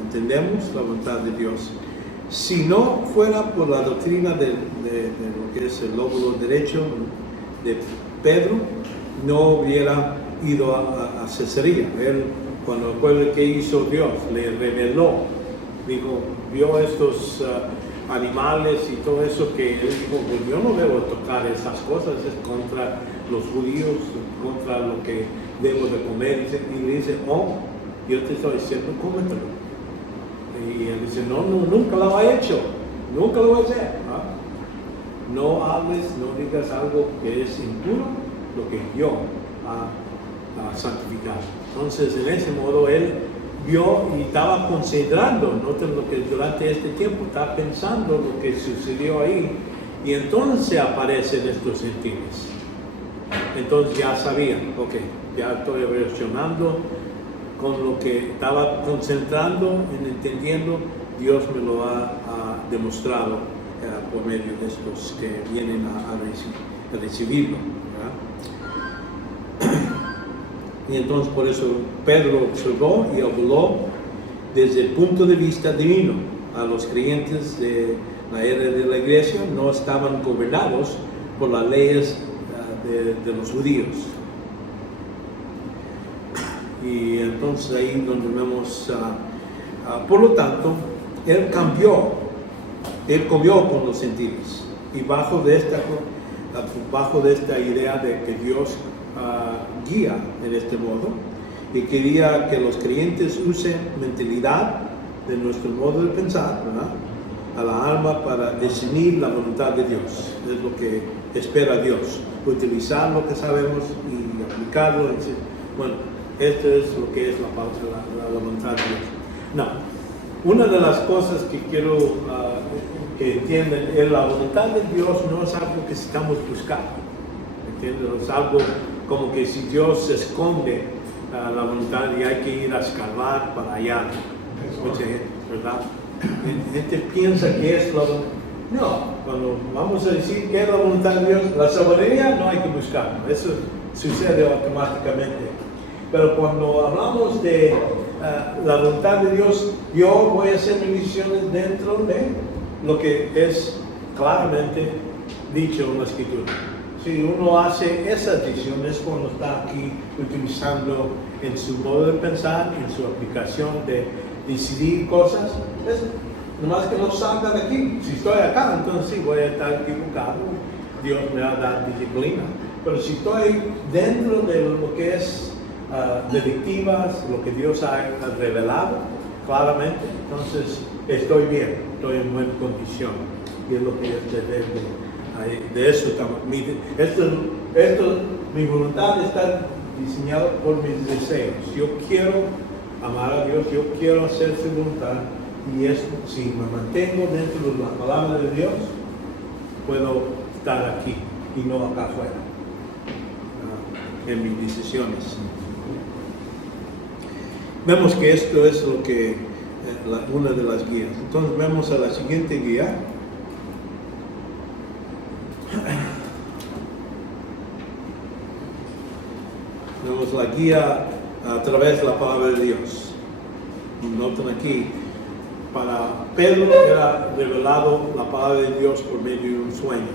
entendemos la voluntad de Dios. Si no fuera por la doctrina de lo que es el lóbulo derecho de Pedro, no hubiera ido a Cesarea. Él, cuando fue que hizo Dios, le reveló, dijo, vio estos animales y todo eso, que él dijo, pues yo no debo tocar esas cosas, es contra los judíos, contra lo que debo de comer. Y le dice, oh, yo te estoy diciendo, cómetelo. Y él dice, no, nunca lo he hecho, nunca lo voy a hacer. No hables, no digas algo que es impuro, lo que yo ha santificado. Entonces, en ese modo, él vio y estaba considerando, noten lo que durante este tiempo estaba pensando lo que sucedió ahí, y entonces aparecen estos sentidos. Entonces ya sabía, ok, ya estoy reaccionando con lo que estaba concentrando en entendiendo. Dios me lo ha demostrado por medio de estos que vienen a recibirlo, ¿verdad? Y entonces por eso Pedro observó y habló desde el punto de vista divino. A los creyentes de la era de la iglesia no estaban gobernados por las leyes de los judíos. Y entonces ahí donde vemos, por lo tanto, él cambió con los sentidos. Y bajo de esta idea de que Dios guía en este modo, y quería que los creyentes usen mentalidad de nuestro modo de pensar, ¿verdad?, a la alma para discernir la voluntad de Dios. Es lo que espera Dios, utilizar lo que sabemos y aplicarlo. Y decir, bueno, esto es lo que es la voluntad de Dios. No, una de las cosas que quiero que entiendan es la voluntad de Dios no es algo que estamos buscando, ¿entienden? Es algo como que si Dios se esconde la voluntad y hay que ir a escarbar para allá. Mucha gente, ¿verdad? La gente piensa que es la voluntad. No, cuando vamos a decir que es la voluntad de Dios, la soberanía no hay que buscarlo, eso sucede automáticamente. Pero cuando hablamos de la voluntad de Dios, yo voy a hacer mis decisiones dentro de lo que es claramente dicho en la Escritura. Si uno hace esas decisiones cuando está aquí utilizando en su modo de pensar, en su aplicación de decidir cosas, es nomás que no salga de aquí. Si estoy acá, entonces sí voy a estar equivocado. Dios me va a dar disciplina. Pero si estoy dentro de lo que es directivas, lo que Dios ha revelado claramente, entonces estoy bien, estoy en buena condición. Y es lo que es de eso estamos. Mi voluntad está diseñada por mis deseos. Yo quiero amar a Dios, yo quiero hacer su voluntad, y eso, si me mantengo dentro de la palabra de Dios, puedo estar aquí y no acá afuera en mis decisiones. Vemos que esto es lo que una de las guías. Entonces vemos a la siguiente guía. Vemos la guía a través de la palabra de Dios. Noten aquí, para Pedro era revelado la palabra de Dios por medio de un sueño.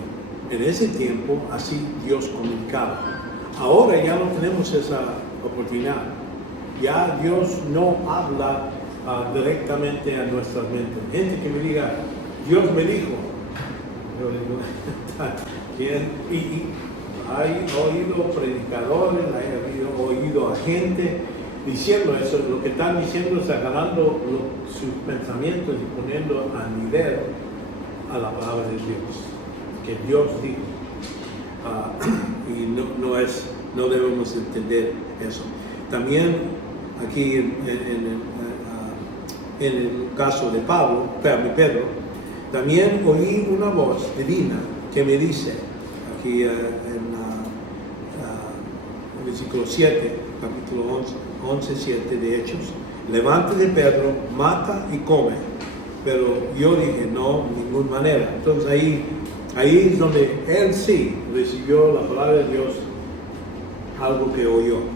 En ese tiempo así Dios comunicaba. Ahora ya no tenemos esa oportunidad. Ya Dios no habla directamente a nuestras mentes. Gente que me diga, Dios me dijo. Yo digo, ¿quién? Y hay oído predicadores, hay oído a gente diciendo eso. Lo que están diciendo es agarrando sus pensamientos y poniendo a nivel a la palabra de Dios, que Dios dijo. Y no debemos entender eso. También aquí en el caso de Pedro, también oí una voz divina que me dice, aquí en versículo 7, capítulo 11, 7 de Hechos, levántate Pedro, mata y come. Pero yo dije, no, de ninguna manera. Entonces ahí Ahí es donde él sí recibió la palabra de Dios, algo que oyó, ¿verdad?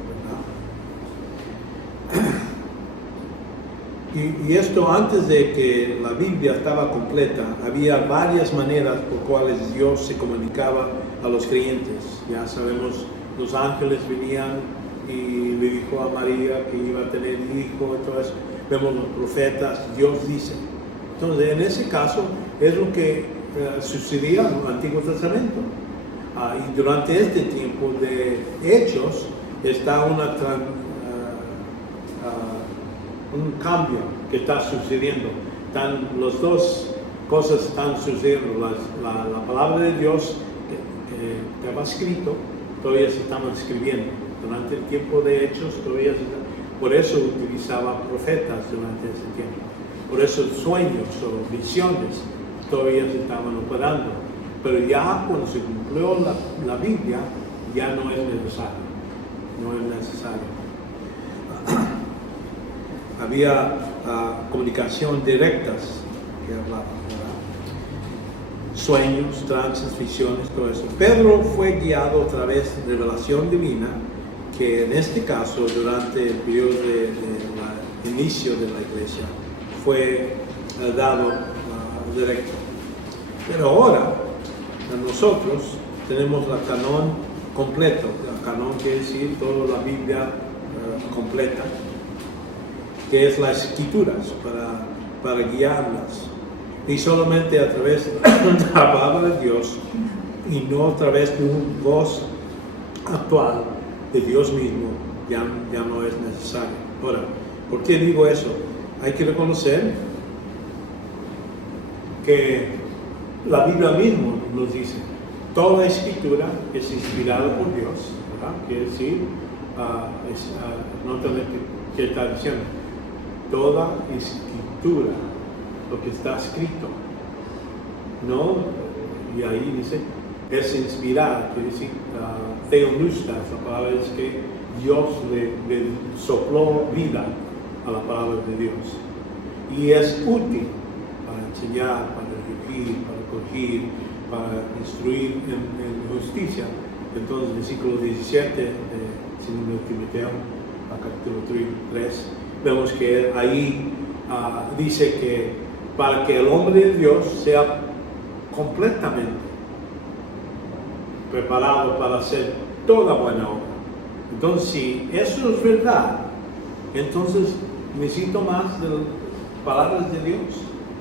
Y esto antes de que la Biblia estaba completa, había varias maneras por cuales Dios se comunicaba a los creyentes. Ya sabemos, los ángeles venían y le dijo a María que iba a tener hijo, entonces vemos los profetas, Dios dice. Entonces, en ese caso, es lo que sucedía en el Antiguo Testamento. Y durante este tiempo de Hechos está un cambio que está sucediendo. Las dos cosas están sucediendo. La palabra de Dios que estaba escrito, todavía se estaban escribiendo. Durante el tiempo de Hechos, todavía por eso utilizaba profetas durante ese tiempo. Por eso sueños o visiones todavía se estaban operando. Pero ya cuando se cumplió la Biblia, ya no es necesario. No es necesario. Había comunicación directas que hablaban, ¿verdad? Sueños, trances, visiones, todo eso. Pedro fue guiado a través de revelación divina, que en este caso, durante el periodo de inicio de la iglesia, fue dado directo. Pero ahora, nosotros tenemos la canon completo. La canon quiere decir toda la Biblia completa, que es las escrituras, para guiarlas. Y solamente a través de la palabra de Dios, y no a través de una voz actual de Dios mismo, ya no es necesario. Ahora, ¿por qué digo eso? Hay que reconocer que la Biblia mismo nos dice, toda escritura es inspirada por Dios, ¿verdad? Quiere decir, no tener que estar diciendo, toda escritura, lo que está escrito, ¿no? Y ahí dice, es inspirada, quiere decir, theonustas, la palabra es que Dios le sopló vida a la palabra de Dios. Y es útil para enseñar, para repetir, para corregir, para instruir en justicia. Entonces, versículo 17 de 2 Timoteo, capítulo 3, vemos que ahí dice que para que el hombre de Dios sea completamente preparado para hacer toda buena obra. Entonces, si eso es verdad, entonces necesito más de palabras de Dios,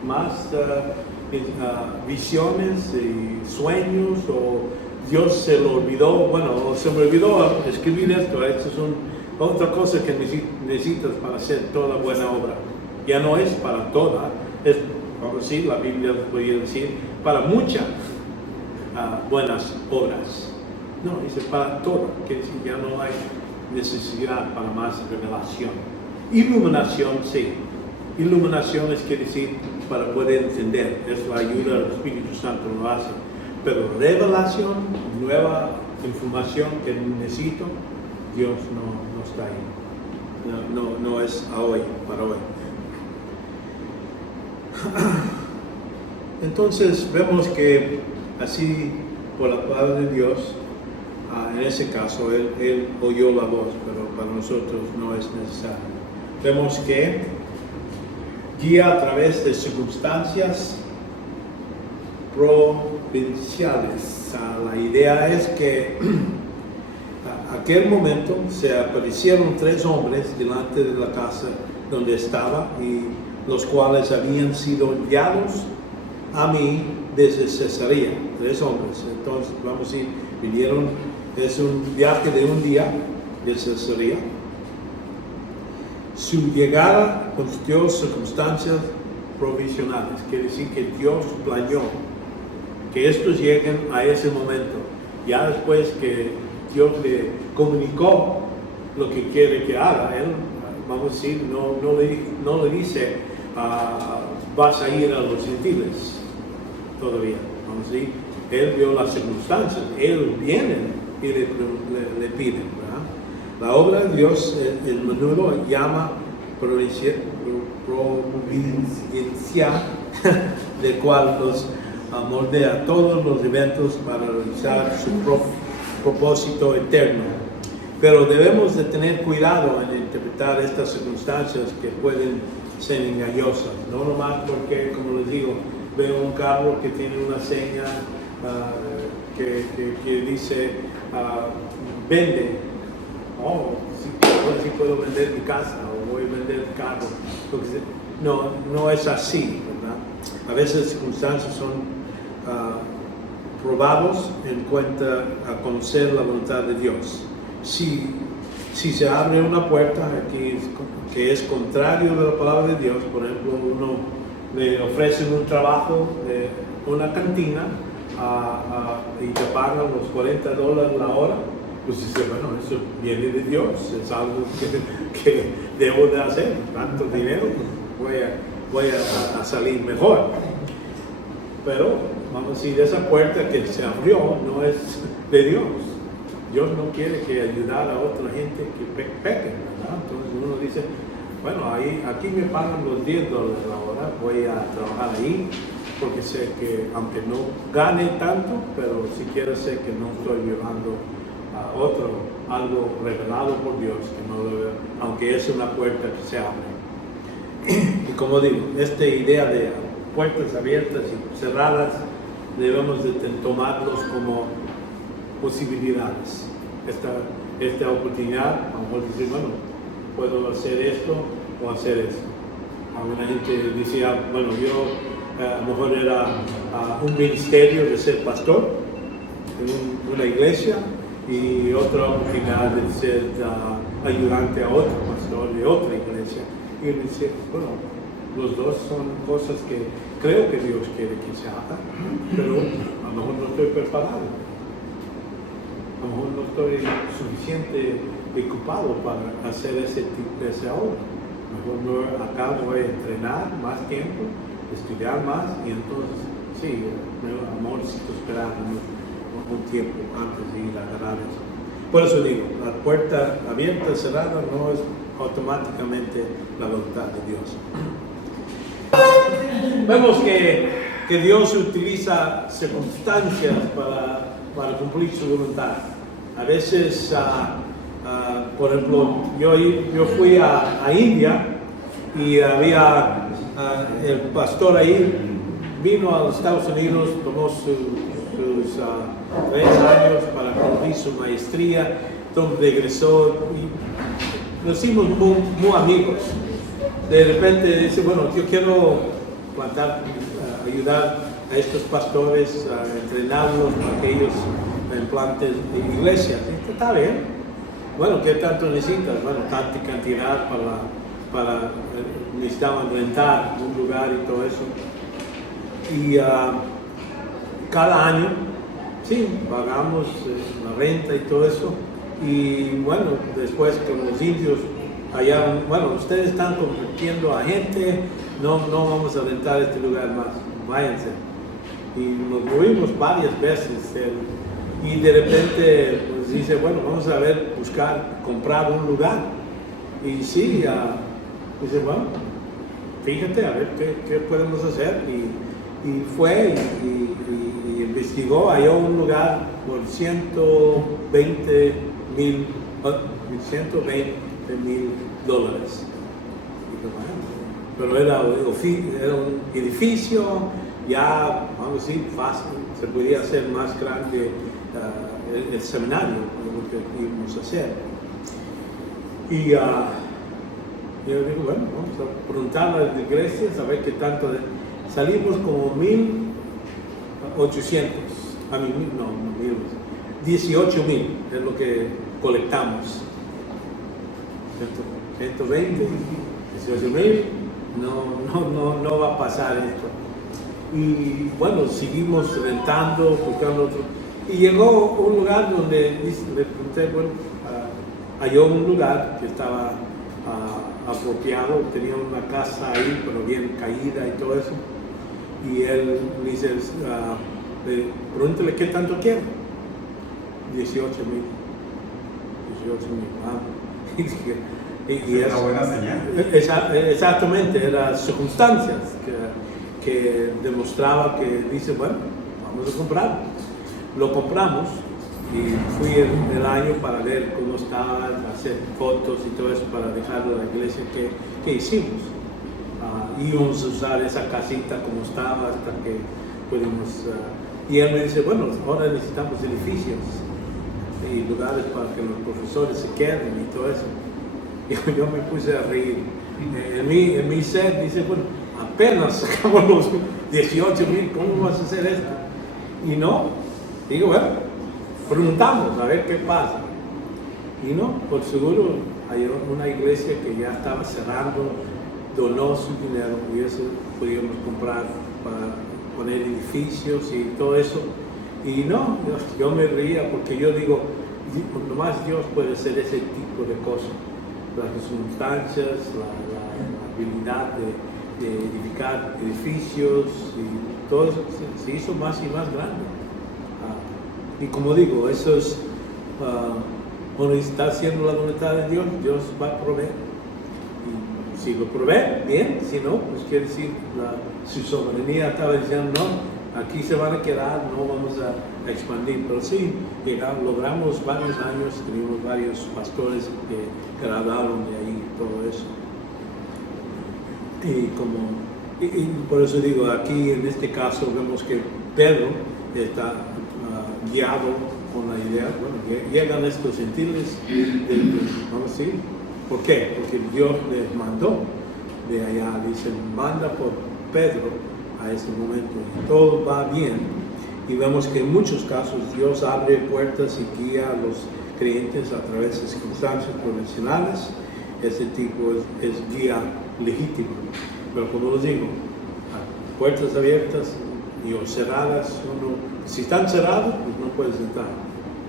más visiones y sueños, o Dios se lo olvidó, o se me olvidó escribir esto. Esto es otra cosa que necesitas para hacer toda buena obra. Ya no es para toda, es, vamos a decir, la Biblia podría decir, para muchas buenas obras. No, dice para toda, que decir, ya no hay necesidad para más revelación. Iluminación, sí. Iluminación es que decir, para poder entender, es la ayuda del Espíritu Santo lo hace. Pero revelación, nueva información que necesito, Dios no está ahí. No es hoy, para hoy. Entonces vemos que así, por la palabra de Dios, en ese caso, él oyó la voz, pero para nosotros no es necesario. Vemos que guía a través de circunstancias providenciales. La idea es que aquel momento se aparecieron 3 hombres delante de la casa donde estaba, y los cuales habían sido enviados a mí desde Cesarea. 3 hombres. Entonces, vamos a ir, vinieron, es un viaje de un día de Cesarea. Su llegada constituyó circunstancias provisionales, quiere decir que Dios planeó que estos lleguen a ese momento. Ya después que Dios le comunicó lo que quiere que haga, él, vamos a decir, no le dice, vas a ir a los gentiles todavía. Vamos a decir, él vio las circunstancias, él viene y le pide, ¿verdad? La obra de Dios, el menudo llama providencial, de cual los moldea todos los eventos para realizar su propósito eterno. Pero debemos de tener cuidado en interpretar estas circunstancias que pueden ser engañosas, no nomás porque, como les digo, veo un carro que tiene una seña que dice vende. Oh, sí puedo vender mi casa o voy a vender el carro. No es así, ¿verdad? A veces circunstancias son probados en cuenta a conocer la voluntad de Dios. Si se abre una puerta aquí que es contrario de la palabra de Dios, por ejemplo, uno le ofrecen un trabajo de una cantina y te pagan los $40 la hora, pues dice, bueno, eso viene de Dios, es algo que debo de hacer, tanto dinero, voy a salir mejor. Pero, vamos a decir, esa puerta que se abrió no es de Dios. Dios no quiere que ayudar a otra gente que peque, ¿verdad? Entonces uno dice, bueno, aquí me pagan los $10 la hora, voy a trabajar ahí, porque sé que aunque no gane tanto, pero si quiero sé que no estoy llevando a algo revelado por Dios, que no lo veo, aunque es una puerta que se abre. Y como digo, esta idea de puertas abiertas y cerradas, debemos de tomarlos como posibilidades. Esta oportunidad, a lo mejor decir, bueno, puedo hacer esto o hacer esto. Alguna gente decía, bueno, yo a lo mejor era un ministerio de ser pastor en una iglesia y otra oportunidad de ser ayudante a otro pastor de otra iglesia. Y él dice, bueno, los dos son cosas que creo que Dios quiere que se haga, pero a lo mejor no estoy preparado. A lo mejor no estoy suficiente ocupado para hacer ese obra. Mejor acá voy a entrenar más tiempo, estudiar más y entonces, sí, a lo mejor necesito esperar un tiempo antes de ir a agarrar eso. Por eso digo, la puerta abierta, cerrada, no es automáticamente la voluntad de Dios. Vemos que Dios utiliza circunstancias para cumplir su voluntad. A veces, por ejemplo, yo fui a India y había el pastor ahí, vino a los Estados Unidos, tomó sus 3 años para cumplir su maestría, entonces regresó y nos hicimos muy amigos. De repente dice, bueno, yo quiero ayudar a estos pastores a entrenarlos para que ellos implanten iglesias. Está bien. Bueno, ¿qué tanto necesitas? Bueno, tanta cantidad para necesitaban rentar un lugar y todo eso. Y cada año, sí, pagamos la renta y todo eso. Y bueno, después con los indios allá, bueno, ustedes están convirtiendo a gente, no vamos a rentar este lugar más, váyanse. Y nos movimos varias veces. Y de repente pues, dice, bueno, vamos a ver, comprar un lugar. Y sí, dice, bueno, fíjate, a ver qué podemos hacer. Y fue y investigó, halló un lugar por $120,000. Pero era un edificio, ya, vamos a decir, fácil, se podía hacer más grande el seminario, lo que íbamos a hacer. Y yo digo, bueno, vamos a preguntar a las iglesias, a ver qué tanto. Salimos como 1,800, a mí, no, 18,000 es lo que colectamos. 120, 18,000, no va a pasar esto. Y bueno, seguimos rentando, buscando otro. Y llegó un lugar donde le pregunté, bueno, halló un lugar que estaba apropiado, tenía una casa ahí, pero bien caída y todo eso. Y él me dice, pregúntale qué tanto quiere. 18,000. Y es una buena señal. Exactamente, eran circunstancias que demostraba que dice, bueno, vamos a comprarlo. Lo compramos y fui el año para ver cómo estaba, hacer fotos y todo eso para dejarlo a la iglesia que hicimos. Íbamos a usar esa casita como estaba hasta que pudimos. Y él me dice, bueno, ahora necesitamos edificios y lugares para que los profesores se queden y todo eso. Y yo me puse a reír. En mi set dice, bueno, apenas sacamos los 18,000, ¿cómo vas a hacer esto? Y no, digo, bueno, preguntamos a ver qué pasa. Y no, por seguro hay una iglesia que ya estaba cerrando, donó su dinero y eso podíamos comprar para poner edificios y todo eso. Y no, yo me reía porque yo digo, nomás Dios puede hacer ese tipo de cosas. Las circunstancias, la habilidad de edificar edificios y todo eso se hizo más y más grande. Y como digo, eso es, cuando está haciendo la voluntad de Dios, Dios va a proveer. Y si lo provee, bien, si no, pues quiere decir, su soberanía estaba diciendo, no, aquí se van a quedar, no vamos a expandir. Pero sí, logramos varios años, tuvimos varios pastores que graduaron de ahí, todo eso. Y por eso digo, aquí en este caso vemos que Pedro está guiado con la idea, bueno, llegan estos gentiles, vamos a decir, ¿por qué? Porque Dios les mandó de allá, dicen, manda por Pedro a ese momento, y todo va bien, y vemos que en muchos casos Dios abre puertas y guía a los creyentes a través de circunstancias profesionales. Ese tipo es guía legítima, pero como les digo, puertas abiertas y cerradas, si están cerradas, pues no puedes entrar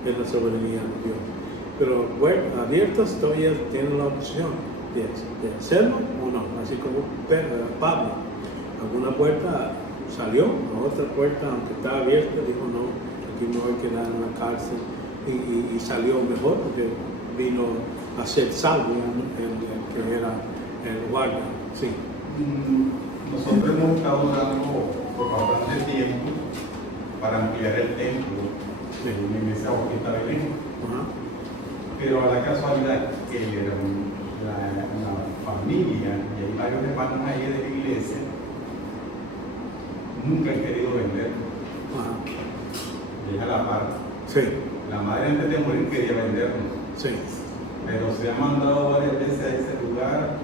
en la soberanía de Dios. Pero abiertas todavía tienen la opción de hacerlo o no, así como Pablo. Alguna puerta salió, la otra puerta, aunque estaba abierta, dijo no, aquí me voy a quedar en la cárcel, y salió mejor porque vino a ser salvo el que era el guardia. Sí. Nosotros hemos estado orando por bastante tiempo para ampliar el templo de la iglesia Bautista Belén. Pero a la casualidad que la familia, y hay varios hermanos ahí de la iglesia, nunca han querido venderlo. Llega la parte. Sí. La madre antes de morir quería venderlo. Sí. Pero se ha mandado varias veces a ese lugar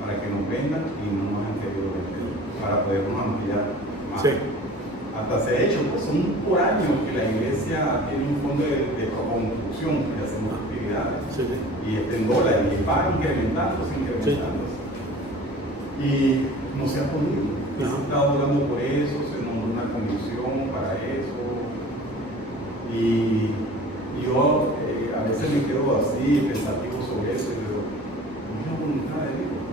para que nos vendan y no nos han querido vender, para podernos ampliar más. Sí. Hasta se ha hecho, pues son por años que la iglesia tiene un fondo de construcción que hacemos actividades. Sí. Y en dólares, y va incrementándose. Y no se ha podido. Se ha estado orando por eso, se nombró una comisión para eso. Y yo a veces me quedo así, pensativo sobre eso, y digo, no es la voluntad de Dios.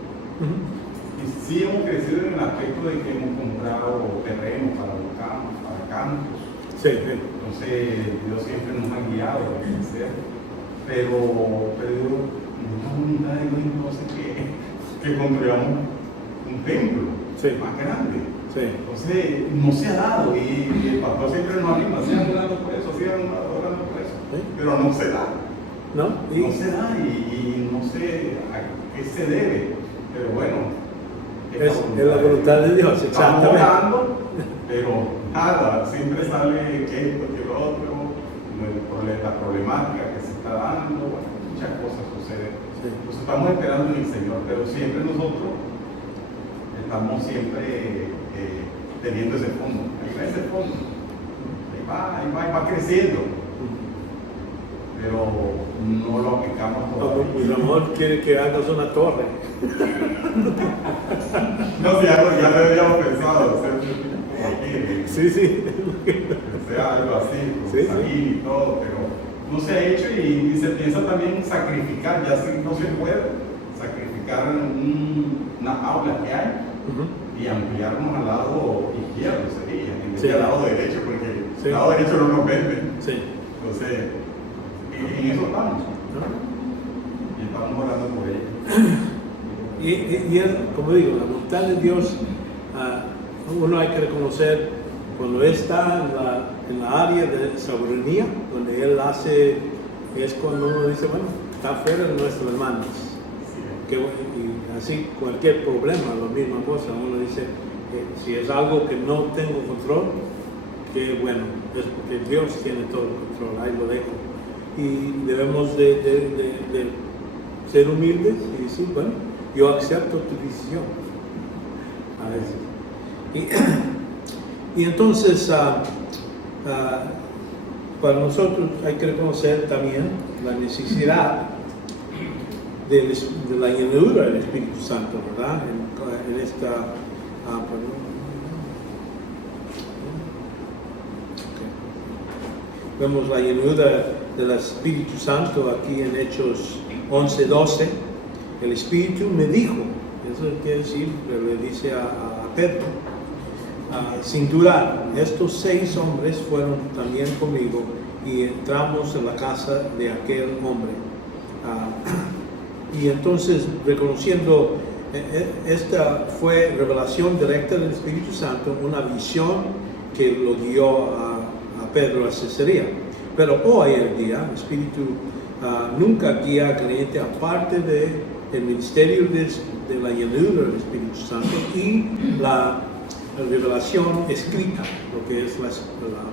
Y sí hemos crecido en el aspecto de que hemos comprado terreno para los campos, para campos. Sí. Entonces Dios siempre nos ha guiado a crecer. Pero no es la voluntad de Dios entonces que construyamos un templo más grande. Sí. Entonces no se ha dado y el pastor siempre nos anima, sigan orando por eso, orando por eso. Sí. Pero no se da. ¿No? No se da y no sé a qué se debe. Pero bueno, es la voluntad de Dios, estamos exactamente. orando, pero nada, siempre sale esto, que lo otro, la problemática que se está dando, bueno, muchas cosas suceden. Sí. Entonces estamos esperando en el Señor, pero siempre nosotros estamos teniendo ese fondo. Ahí va ese fondo. Ahí va creciendo. Pero no lo aplicamos todavía. Mi amor quiere que hagas una torre. No, si ya lo habíamos pensado. Sí. Sea algo así, Sí, salir y todo, pero no se ha hecho y se piensa también sacrificar, ya no se puede sacrificar una aula que hay y ampliarnos al lado izquierdo sería, en vez de al lado derecho, porque el lado derecho no nos vende. Sí. Entonces, en eso estamos. Y estamos orando por ello. Y como digo, la voluntad de Dios uno hay que reconocer cuando está en la área de soberanía, donde él hace, es cuando uno dice, bueno, está fuera de nuestras manos. Y así cualquier problema, la misma cosa, uno dice, si es algo que no tengo control, que bueno, es porque Dios tiene todo el control, ahí lo dejo. Y debemos de ser humildes y decir, bueno, yo acepto tu decisión a veces. Y entonces, para nosotros hay que reconocer también la necesidad de la llenura del Espíritu Santo, ¿verdad? En esta... Vemos la llenura del Espíritu Santo aquí en Hechos 11:12. El Espíritu me dijo, eso quiere decir, pero le dice a Pedro, sin dudar, estos 6 hombres fueron también conmigo y entramos en la casa de aquel hombre. Y entonces, reconociendo, esta fue revelación directa del Espíritu Santo, una visión que lo guió a Pedro a Cesarea. Pero hoy en día, el Espíritu nunca guía al creyente aparte del ministerio de la llenura del Espíritu Santo y la revelación escrita, lo que es la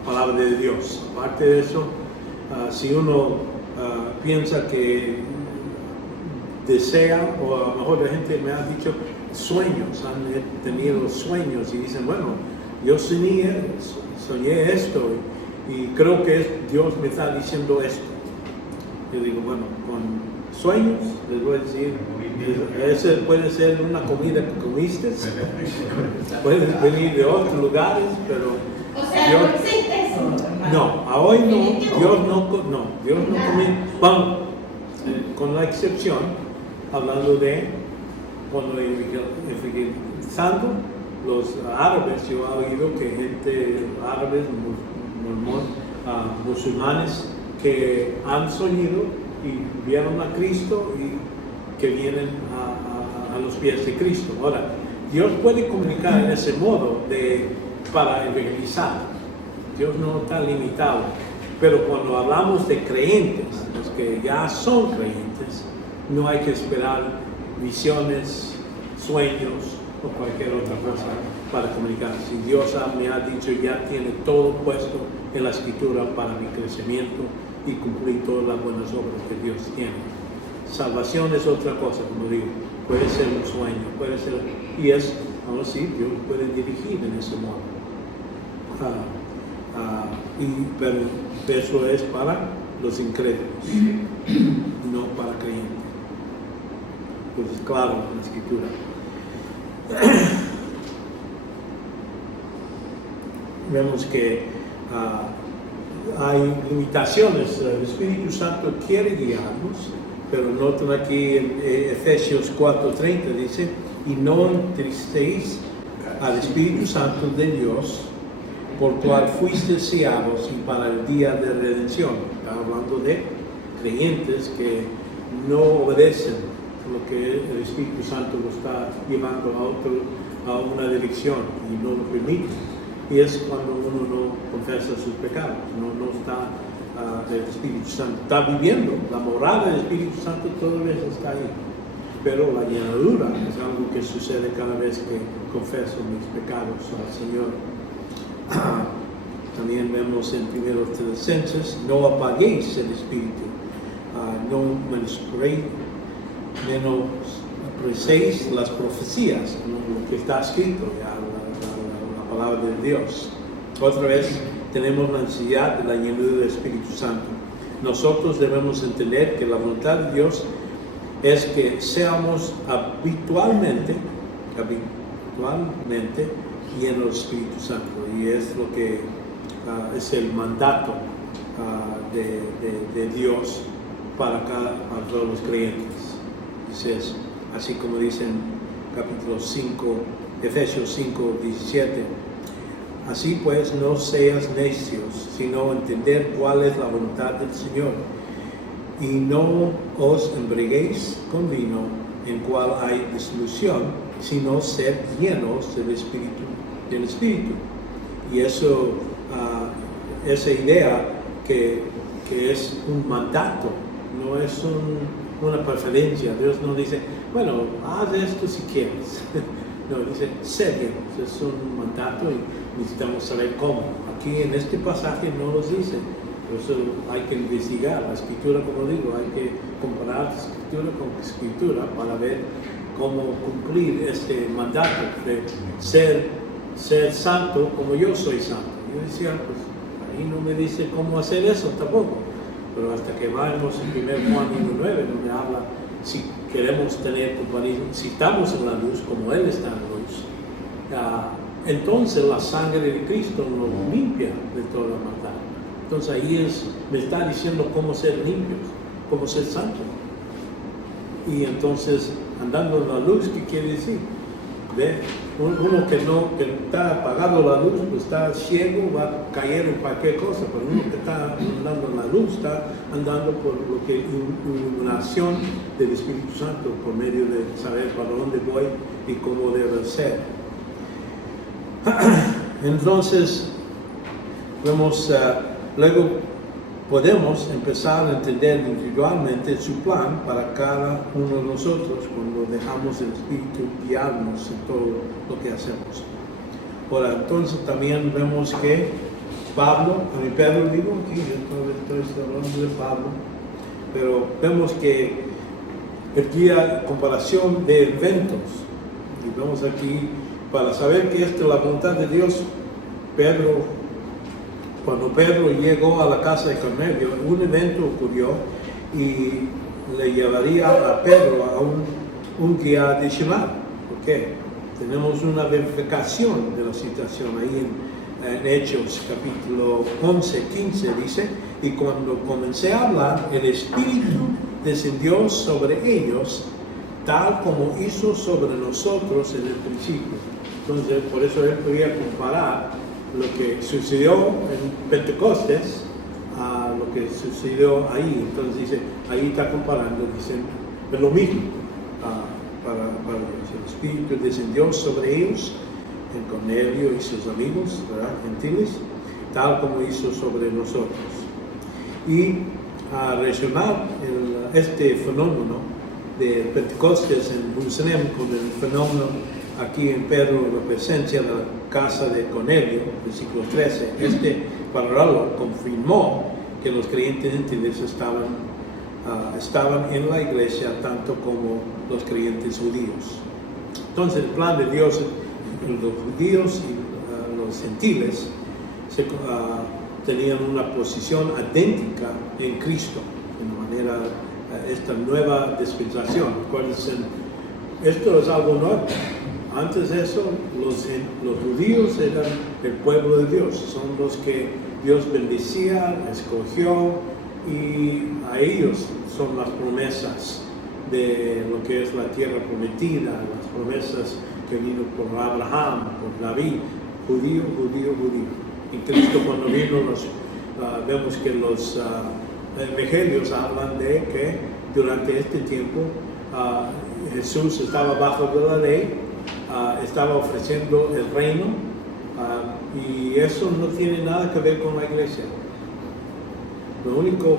palabra de Dios. Aparte de eso, si uno piensa que desea, o a lo mejor la gente me ha dicho sueños, han tenido sueños y dicen, bueno, yo soñé esto y creo que Dios me está diciendo esto. Yo digo, bueno, con sueños les voy a decir, ese puede ser una comida que comiste, puede venir de otros lugares, pero o sea, Dios, no existe eso, hermano. no, a hoy no, Dios no come, vamos, con la excepción, hablando de cuando evangelizando los árabes, yo he oído que gente árabes, musulmanes, que han soñado y vieron a Cristo y que vienen a los pies de Cristo. Ahora, Dios puede comunicar en ese modo para evangelizar. Dios no está limitado. Pero cuando hablamos de creyentes, los que ya son creyentes, no hay que esperar visiones, sueños o cualquier otra cosa para comunicar. Si Dios me ha dicho, ya tiene todo puesto en la Escritura para mi crecimiento y cumplir todas las buenas obras que Dios tiene. Salvación es otra cosa, como digo, puede ser un sueño, puede ser, y es, vamos a decir, Dios puede dirigir en ese modo. Pero eso es para los incrédulos, no para creyentes. Pues es claro en la Escritura. Vemos que hay limitaciones. El Espíritu Santo quiere guiarnos, pero noten aquí en Efesios 4:30 dice, y no entristeéis al Espíritu Santo de Dios, por cual fuisteis sellados y para el día de redención. Está hablando de creyentes que no obedecen lo que el Espíritu Santo lo está llevando a una dirección y no lo permite. Y es cuando uno no confiesa sus pecados, no está el Espíritu Santo. Está viviendo, la morada del Espíritu Santo todavía está ahí. Pero la llenadura es algo que sucede cada vez que confieso mis pecados al Señor. También vemos en 1 Tesalonicenses, no apaguéis el Espíritu, no menosprecéis las profecías, lo que está escrito ya, la palabra de Dios. Otra vez tenemos la necesidad de la llenura del Espíritu Santo. Nosotros debemos entender que la voluntad de Dios es que seamos habitualmente llenos del Espíritu Santo, y es lo que es el mandato de Dios para todos los creyentes. Entonces, así como dice en capítulo 5, Efesios 5:17, así pues no seas necios, sino entender cuál es la voluntad del Señor, y no os embriaguéis con vino, en cual hay disolución, sino ser llenos del Espíritu. Y eso, esa idea que es un mandato, no es una preferencia. Dios no dice, bueno, haz esto si quieres. No, dice, sé llenos, es un mandato y necesitamos saber cómo. Aquí en este pasaje no nos dice, por eso hay que investigar la Escritura, como digo, hay que comparar Escritura con Escritura para ver cómo cumplir este mandato de ser santo como yo soy santo. Yo decía, pues ahí no me dice cómo hacer eso tampoco, pero hasta que vamos en 1 Juan 1:9 donde habla si queremos tener compañía, si estamos en la luz como Él está en la luz, entonces la sangre de Cristo nos limpia de toda la maldad. Entonces ahí me está diciendo cómo ser limpios, cómo ser santos. Y entonces andando en la luz, ¿qué quiere decir? ¿Ve? Uno que está apagado la luz, pues está ciego, va a caer en cualquier cosa, pero uno que está andando en la luz está andando por lo que iluminación del Espíritu Santo, por medio de saber para dónde voy y cómo debe ser. Entonces, vemos, luego podemos empezar a entender individualmente su plan para cada uno de nosotros cuando dejamos el Espíritu guiarnos en todo lo que hacemos. Ahora, entonces también vemos que Pedro digo aquí, yo estoy hablando de Pablo, pero vemos que aquí hay comparación de eventos. Y vemos aquí, para saber que esta es la voluntad de Dios, cuando Pedro llegó a la casa de Cornelio, un evento ocurrió y le llevaría a Pedro a un guía adicional. ¿Por qué? Tenemos una verificación de la situación ahí en Hechos capítulo 11-15 dice, y cuando comencé a hablar, el Espíritu descendió sobre ellos, tal como hizo sobre nosotros en el principio. Entonces, por eso él podía comparar lo que sucedió en Pentecostés a lo que sucedió ahí. Entonces dice, ahí está comparando, dicen, es lo mismo para Dios. El Espíritu descendió sobre ellos, en Cornelio y sus amigos, ¿verdad? Gentiles, tal como hizo sobre nosotros. Y a relacionar este fenómeno de Pentecostés en Jerusalén con el fenómeno aquí en Pedro, la presencia de la casa de Cornelio, versículo 13, este paralelo confirmó que los creyentes gentiles estaban en la iglesia tanto como los creyentes judíos. Entonces el plan de Dios, los judíos y los gentiles tenían una posición idéntica en Cristo, de manera esta nueva dispensación. Esto es algo nuevo. Antes de eso, los judíos eran el pueblo de Dios, son los que Dios bendecía, escogió, y a ellos son las promesas de lo que es la tierra prometida, las promesas que vino por Abraham, por David, judío. Y Cristo cuando vino, vemos que los evangelios hablan de que durante este tiempo Jesús estaba bajo de la ley, estaba ofreciendo el reino, y eso no tiene nada que ver con la iglesia. Lo único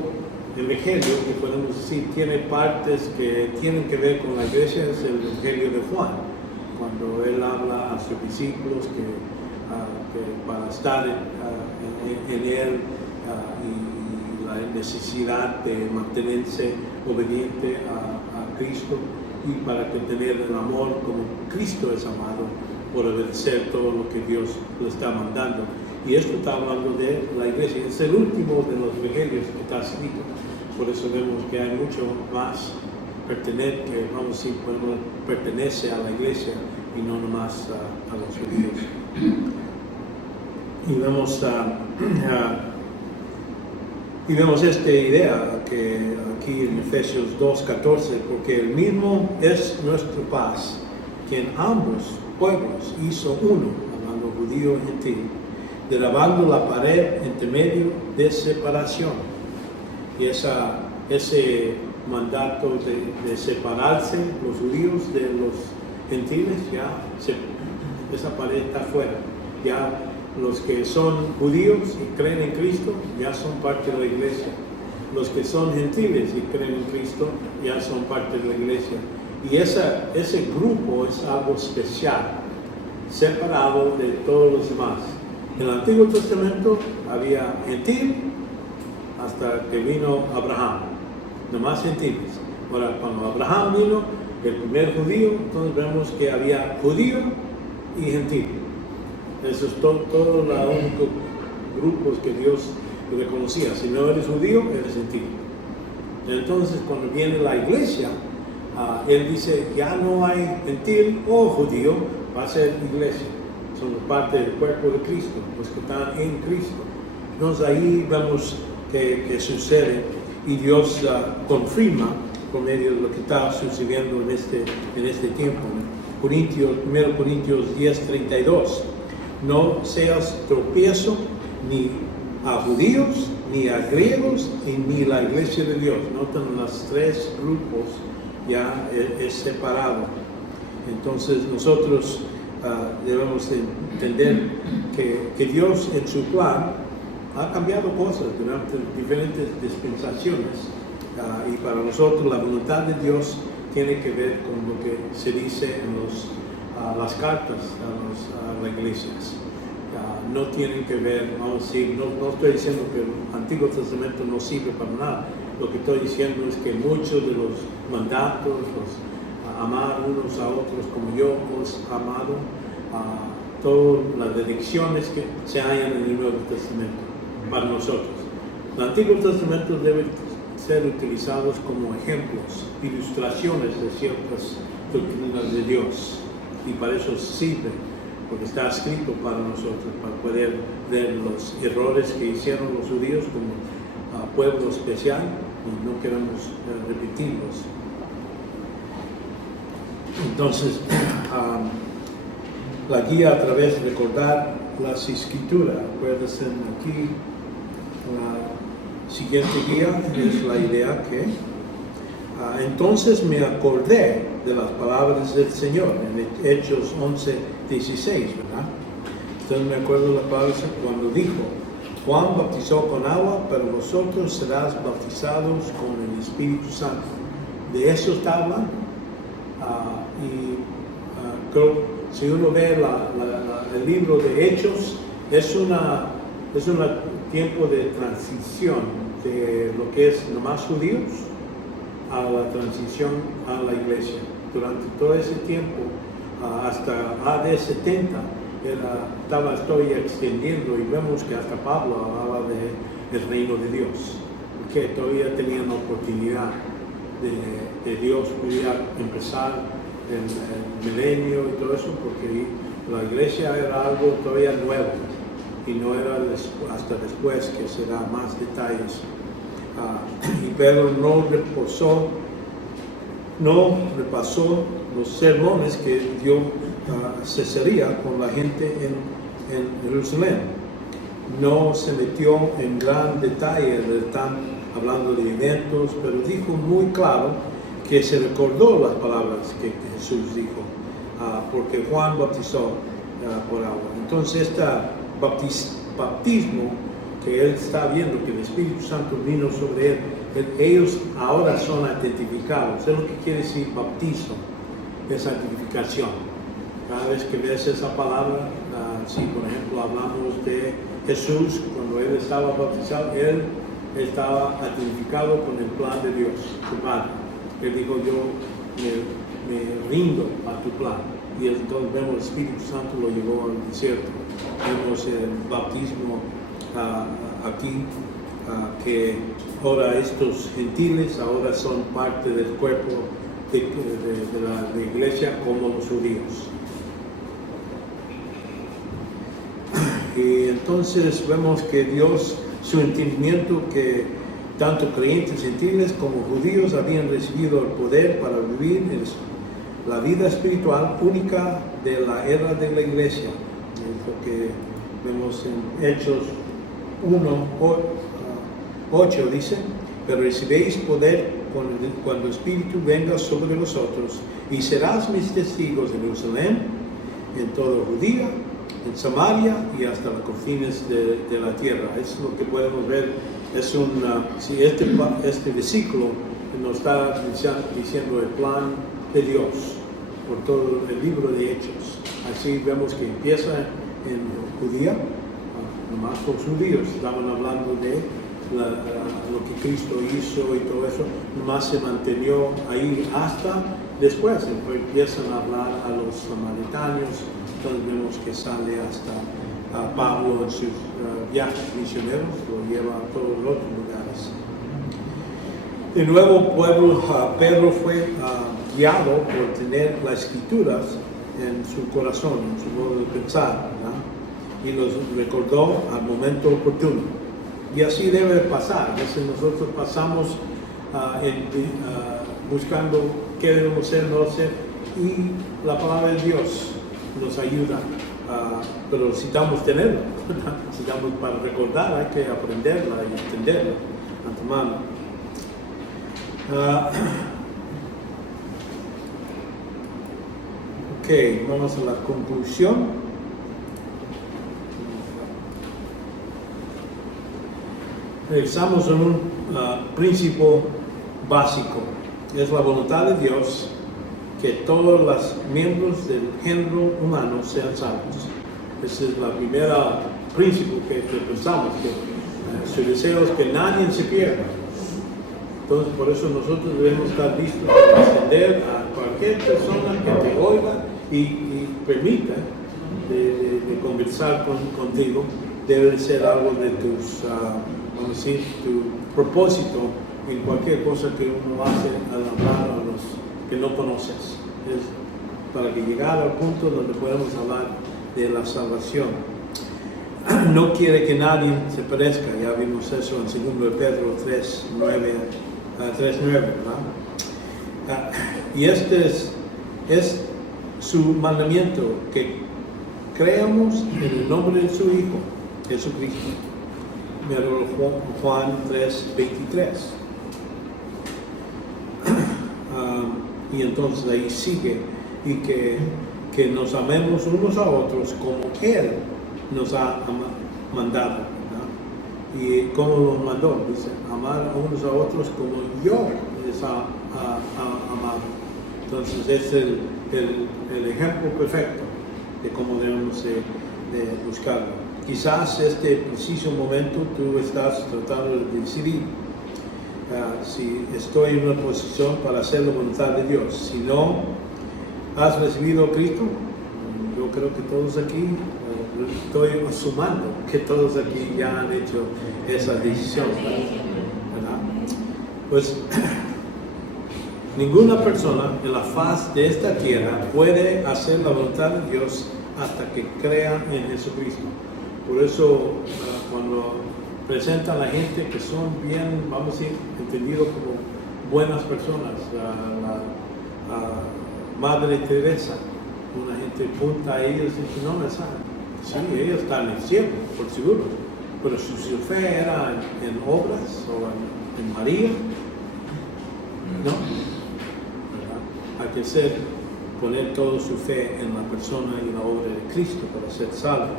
evangelio que podemos decir tiene partes que tienen que ver con la iglesia es el evangelio de Juan, cuando él habla a sus discípulos que para estar en él y la necesidad de mantenerse obediente a Cristo, y para tener el amor como Cristo es amado, por obedecer todo lo que Dios le está mandando. Y esto está hablando de la iglesia. Es el último de los evangelios que está escrito. Por eso vemos que hay mucho más que vamos a decir, pertenece a la iglesia y no nomás a los judíos. Y vemos esta idea que aquí en Efesios 2:14, porque el mismo es nuestro paz, quien ambos pueblos hizo uno, hablando judío y gentil, derribando la pared entre medio de separación. Y ese mandato de separarse los judíos de los gentiles, esa pared está fuera. Ya los que son judíos y creen en Cristo ya son parte de la iglesia. Los que son gentiles y creen en Cristo ya son parte de la iglesia. Y ese grupo es algo especial, separado de todos los demás. En el Antiguo Testamento había gentil hasta que vino Abraham, nomás gentiles. Ahora, cuando Abraham vino, el primer judío, entonces vemos que había judío y gentil. Eso es todos los únicos grupos que Dios reconocía. Si no eres judío, eres gentil. Entonces, cuando viene la iglesia, Él dice, ya no hay gentil o judío, va a ser iglesia. Son parte del cuerpo de Cristo, los que están en Cristo. Entonces ahí vemos que sucede y Dios confirma por medio de lo que está sucediendo en este tiempo. 1 Corintios 10:32. No seas tropiezo ni a judíos, ni a griegos, ni la iglesia de Dios. Notan los tres grupos, ya es separado. Entonces nosotros debemos entender que Dios en su plan ha cambiado cosas durante diferentes dispensaciones. Y para nosotros la voluntad de Dios tiene que ver con lo que se dice en las cartas a las iglesias. No tienen que ver, vamos a decir, no estoy diciendo que el Antiguo Testamento no sirve para nada. Lo que estoy diciendo es que muchos de los mandatos, amar unos a otros como yo os he amado, todas las direcciones que se hallan en el Nuevo Testamento para nosotros. El Antiguo Testamento debe ser utilizados como ejemplos, ilustraciones de ciertas doctrinas de Dios, y para eso sirve, porque está escrito para nosotros, para poder ver los errores que hicieron los judíos como pueblo especial, y no queremos repetirlos. Entonces, la guía a través de recordar las escrituras, acuérdense aquí, la siguiente guía es la idea que entonces me acordé de las palabras del Señor en Hechos 11:16, ¿verdad? Entonces me acuerdo de las palabras cuando dijo, Juan bautizó con agua, pero vosotros serás bautizados con el Espíritu Santo. De eso está hablando. Creo, si uno ve el libro de Hechos, es un tiempo de transición de lo que es nomás judíos a la transición a la iglesia. Durante todo ese tiempo, hasta AD 70, estoy extendiendo, y vemos que hasta Pablo hablaba del reino de Dios, porque todavía tenían la oportunidad de Dios podía empezar el milenio y todo eso, porque la iglesia era algo todavía nuevo y no era hasta después que se da más detalles. Y Pedro no repasó los sermones que dio Cesarea con la gente en Jerusalén. No se metió en gran detalle, hablando de eventos, pero dijo muy claro que se recordó las palabras que Jesús dijo, porque Juan bautizó por agua. Entonces, este bautismo que él está viendo, que el Espíritu Santo vino sobre él, ellos ahora son identificados. Es lo que quiere decir bautizo, es santificación. Cada vez que ves esa palabra, si por ejemplo hablamos de Jesús, cuando él estaba bautizado, él estaba identificado con el plan de Dios, su Padre. Él dijo, yo me rindo a tu plan. Y entonces vemos el Espíritu Santo lo llevó al desierto. Vemos el bautismo aquí, que ahora estos gentiles ahora son parte del cuerpo de la iglesia como los judíos. Y entonces vemos que Dios, su entendimiento que tanto creyentes gentiles como judíos habían recibido el poder para vivir la vida espiritual única de la era de la iglesia. Es lo que vemos en Hechos 1:8 dice, pero recibiréis poder cuando el Espíritu venga sobre vosotros, y serás mis testigos en Jerusalén, en toda Judía, en Samaria y hasta los confines de la tierra. Eso es lo que podemos ver. Es si este versículo nos está diciendo el plan de Dios por todo el libro de Hechos. Así vemos que empieza en Judía, nomás los judíos estaban hablando de lo que Cristo hizo y todo eso, nomás se mantenió ahí hasta después, empiezan a hablar a los samaritanos. Entonces vemos que sale hasta Pablo en sus viajes misioneros, lo lleva a todos los otros lugares. De nuevo, Pedro fue guiado por tener las escrituras en su corazón, en su modo de pensar, ¿verdad? Y los recordó al momento oportuno. Y así debe pasar. A veces nosotros pasamos buscando qué debemos ser, no hacer, y la palabra de Dios nos ayuda, pero necesitamos tenerla, necesitamos para recordar, hay que aprenderla y entenderla, a tomarla. Ok, vamos a la conclusión. Regresamos a un principio básico, es la voluntad de Dios que todos los miembros del género humano sean salvos. Ese es el primer principio que pensamos, que su deseo es que nadie se pierda. Entonces, por eso nosotros debemos estar listos para atender a cualquier persona que te oiga y permita de conversar contigo. Debe ser algo de tus, vamos a decir, tu propósito en cualquier cosa que uno hace al hablar a los que no conoces. Es para que llegar al punto donde podemos hablar de la salvación. No quiere que nadie se perezca, ya vimos eso en 2 Pedro 3:9, ¿verdad? Y este es su mandamiento, que creamos en el nombre de su Hijo, Jesucristo. Juan 3:23. Y entonces ahí sigue, y que nos amemos unos a otros como Él nos ha mandado, ¿verdad? Y como nos mandó, dice, amar unos a otros como yo les ha amado. Entonces es el ejemplo perfecto de cómo debemos de buscarlo. Quizás este preciso momento tú estás tratando de decidir si estoy en una posición para hacer la voluntad de Dios. Si no has recibido a Cristo, yo creo que todos aquí, estoy asumiendo que todos aquí ya han hecho esa decisión, ¿verdad? Pues ninguna persona en la faz de esta tierra puede hacer la voluntad de Dios hasta que crea en Jesucristo. Por eso cuando presentan a la gente que son bien, vamos a decir, entendidos como buenas personas, la Madre Teresa, una gente punta a ellos y dice, no me saben. Sí, ellos están en el cielo, por seguro, pero si su fe era en obras o en María, no. Hay que poner toda su fe en la persona y la obra de Cristo para ser salvo.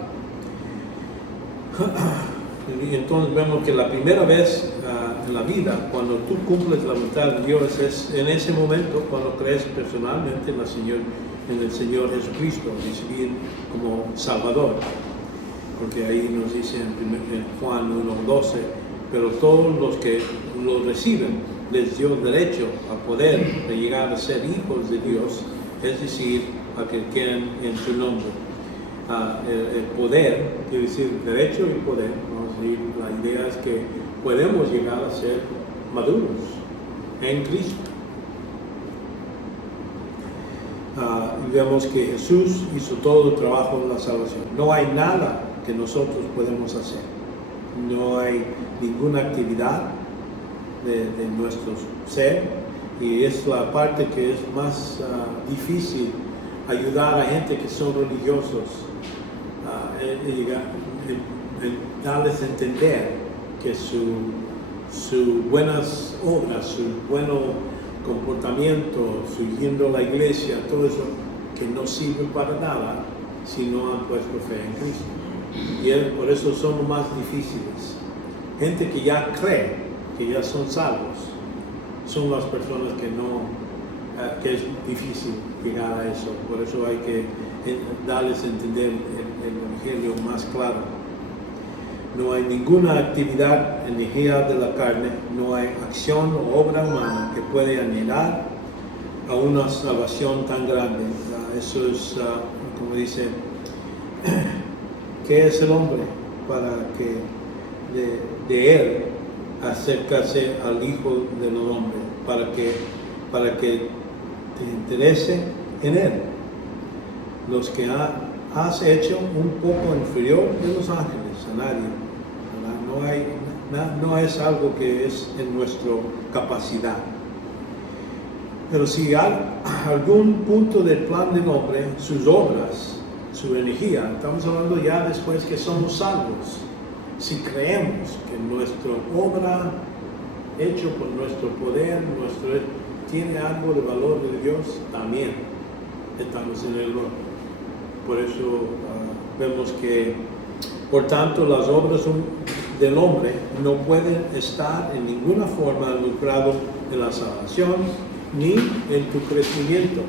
Y entonces vemos que la primera vez en la vida, cuando tú cumples la voluntad de Dios, es en ese momento cuando crees personalmente en el Señor Jesucristo, recibir como Salvador. Porque ahí nos dice en Juan 1:12, pero todos los que lo reciben les dio derecho a poder de llegar a ser hijos de Dios, es decir, a que quieran en su nombre. El poder, quiere decir derecho y poder, vamos a decir, la idea es que podemos llegar a ser maduros en Cristo. Y vemos que Jesús hizo todo el trabajo de la salvación. No hay nada que nosotros podemos hacer. No hay ninguna actividad de nuestro ser, y es la parte que es más difícil, ayudar a gente que son religiosos, darles a entender que sus buenas obras, su buen comportamiento, su yendo a la iglesia, todo eso que no sirve para nada si no han puesto fe en Cristo. Y por eso son los más difíciles. Gente que ya cree que ya son salvos, son las personas que que es difícil llegar a eso. Por eso hay que darles a entender el Evangelio más claro. No hay ninguna actividad, energía de la carne, no hay acción o obra humana que pueda añadir a una salvación tan grande. Eso es, como dice, ¿qué es el hombre para que de él acercarse al Hijo del Hombre? Para que te interese en él. Los que has hecho un poco inferior de los ángeles, a nadie. No es algo que es en nuestra capacidad. Pero si hay algún punto del plan del hombre, sus obras, su energía, estamos hablando ya después que somos salvos. Si creemos que nuestra obra, hecho por nuestro poder, tiene algo de valor de Dios, también estamos en el error. Por eso vemos que, por tanto, las obras del hombre no pueden estar en ninguna forma involucradas en la salvación ni en tu crecimiento.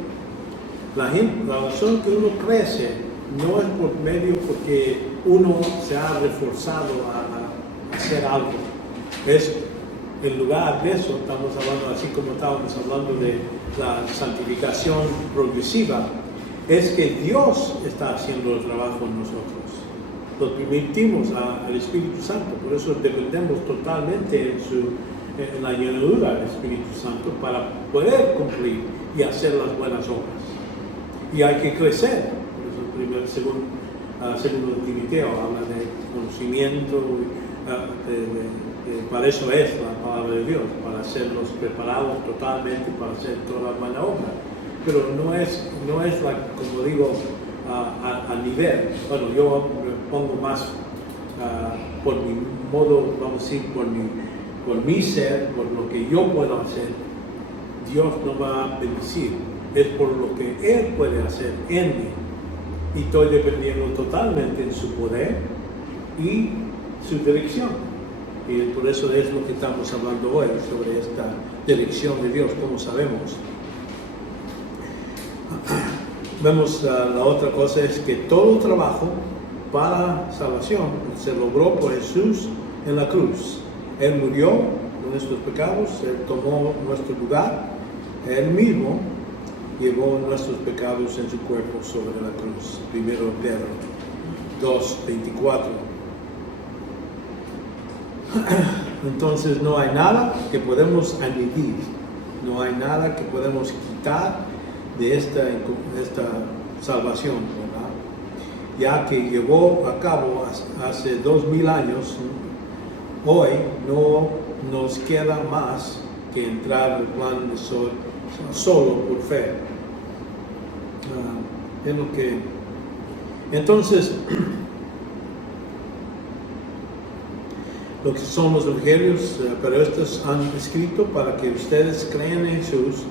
La razón que uno crece no es por medio porque uno se ha reforzado a hacer algo. Es en lugar de eso, estamos hablando, así como estábamos hablando de la santificación progresiva, es que Dios está haciendo el trabajo en nosotros. Lo permitimos al Espíritu Santo, por eso dependemos totalmente en la llenadura del Espíritu Santo para poder cumplir y hacer las buenas obras. Y hay que crecer. Por eso segundo Timoteo habla de conocimiento, para eso es la palabra de Dios, para hacerlos preparados totalmente para hacer toda la buena obra. Pero no es como digo, a nivel. Bueno, yo me pongo más por mi modo, vamos a decir, por mi ser, por lo que yo puedo hacer. Dios no va a bendecir, es por lo que Él puede hacer en mí. Y estoy dependiendo totalmente en su poder y su dirección. Y por eso es lo que estamos hablando hoy, sobre esta dirección de Dios, como sabemos. Vemos la otra cosa es que todo trabajo para salvación se logró por Jesús en la cruz. Él murió por nuestros pecados, Él tomó nuestro lugar, Él mismo llevó nuestros pecados en su cuerpo sobre la cruz. 1 Pedro 2:24. Entonces no hay nada que podemos añadir, no hay nada que podemos quitar de esta salvación, ¿verdad? Ya que llevó a cabo hace 2000 años, hoy no nos queda más que entrar al plan de solo por fe. Es lo que... Entonces, lo que son los evangelios, pero estos han escrito para que ustedes crean en Jesús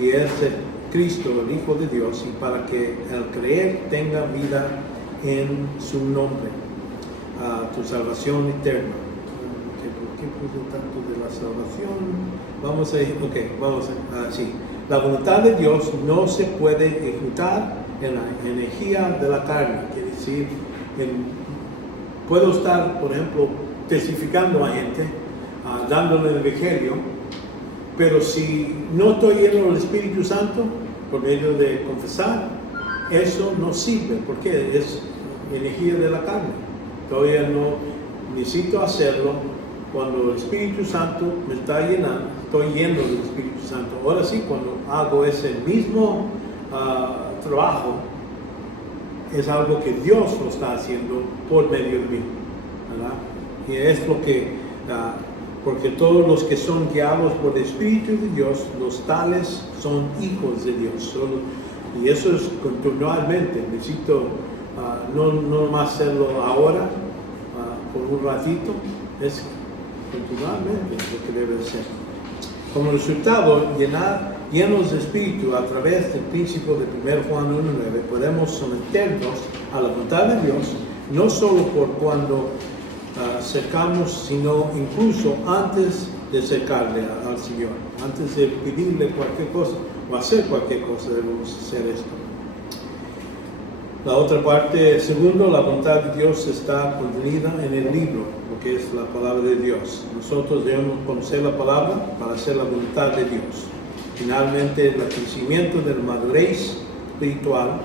y es Cristo, el Hijo de Dios, y para que al creer tenga vida en su nombre, tu salvación eterna. ¿Por qué puse tanto de la salvación? Vamos a sí. La voluntad de Dios no se puede ejecutar en la energía de la carne. Quiere decir, puedo estar, por ejemplo, testificando a gente, dándole el evangelio, pero si no estoy lleno del Espíritu Santo, por medio de confesar, eso no sirve, porque es energía de la carne. Todavía no necesito hacerlo cuando el Espíritu Santo me está llenando, estoy lleno del Espíritu Santo. Ahora sí, cuando hago ese mismo trabajo, es algo que Dios lo está haciendo por medio de mí, ¿verdad? Y es lo que, porque todos los que son guiados por el Espíritu de Dios, los tales son hijos de Dios. Y eso es continuamente. Necesito no más hacerlo ahora, por un ratito, es continuamente lo que debe ser. Como resultado, llenos de espíritu a través del principio de 1 Juan 1:9, podemos someternos a la voluntad de Dios, no solo por cuando acercamos, sino incluso antes de acercarle al Señor. Antes de pedirle cualquier cosa o hacer cualquier cosa, debemos hacer esto. La otra parte, segundo, la voluntad de Dios está contenida en el libro, lo que es la palabra de Dios. Nosotros debemos conocer la palabra para hacer la voluntad de Dios. Finalmente, el crecimiento de la madurez espiritual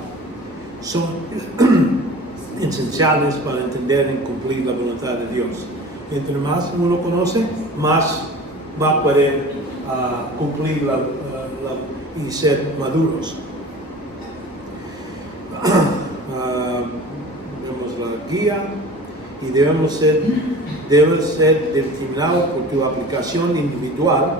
son esenciales para entender y cumplir la voluntad de Dios. Entre más uno conoce, más va a poder cumplir y ser maduros. Vemos la guía y debe ser determinado por tu aplicación individual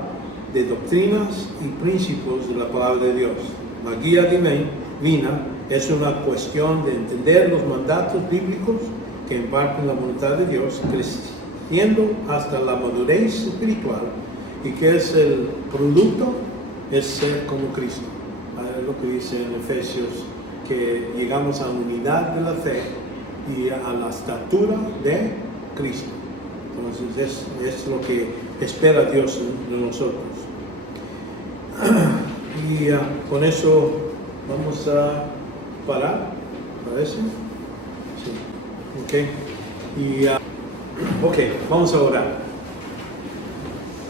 de doctrinas y principios de la palabra de Dios. La guía divina es una cuestión de entender los mandatos bíblicos que imparten la voluntad de Dios, creciendo hasta la madurez espiritual, y que es el producto, es ser como Cristo. Es lo que dice en Efesios, que llegamos a la unidad de la fe y a la estatura de Cristo. Entonces es lo que espera Dios de nosotros. Y con eso vamos a parar, ¿parece? Sí. Ok, vamos a orar.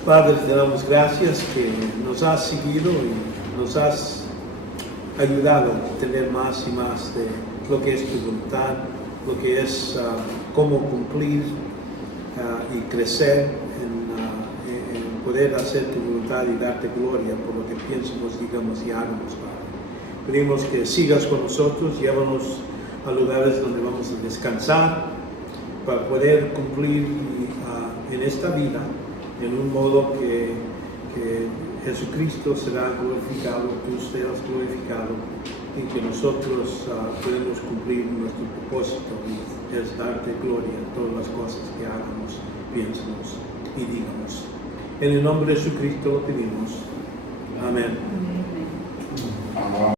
Padre, te damos gracias que nos has seguido y nos has ayudado a tener más y más de lo que es tu voluntad, lo que es cómo cumplir y crecer en poder hacer tu voluntad y darte gloria por lo que piensamos, digamos y hagamos, Padre. Pedimos que sigas con nosotros, llévanos a lugares donde vamos a descansar para poder cumplir en esta vida en un modo que Jesucristo será glorificado, tú serás glorificado, y que nosotros podemos cumplir nuestro propósito, y es darte gloria en todas las cosas que hagamos, piensemos y digamos. En el nombre de Jesucristo lo pedimos. Amén.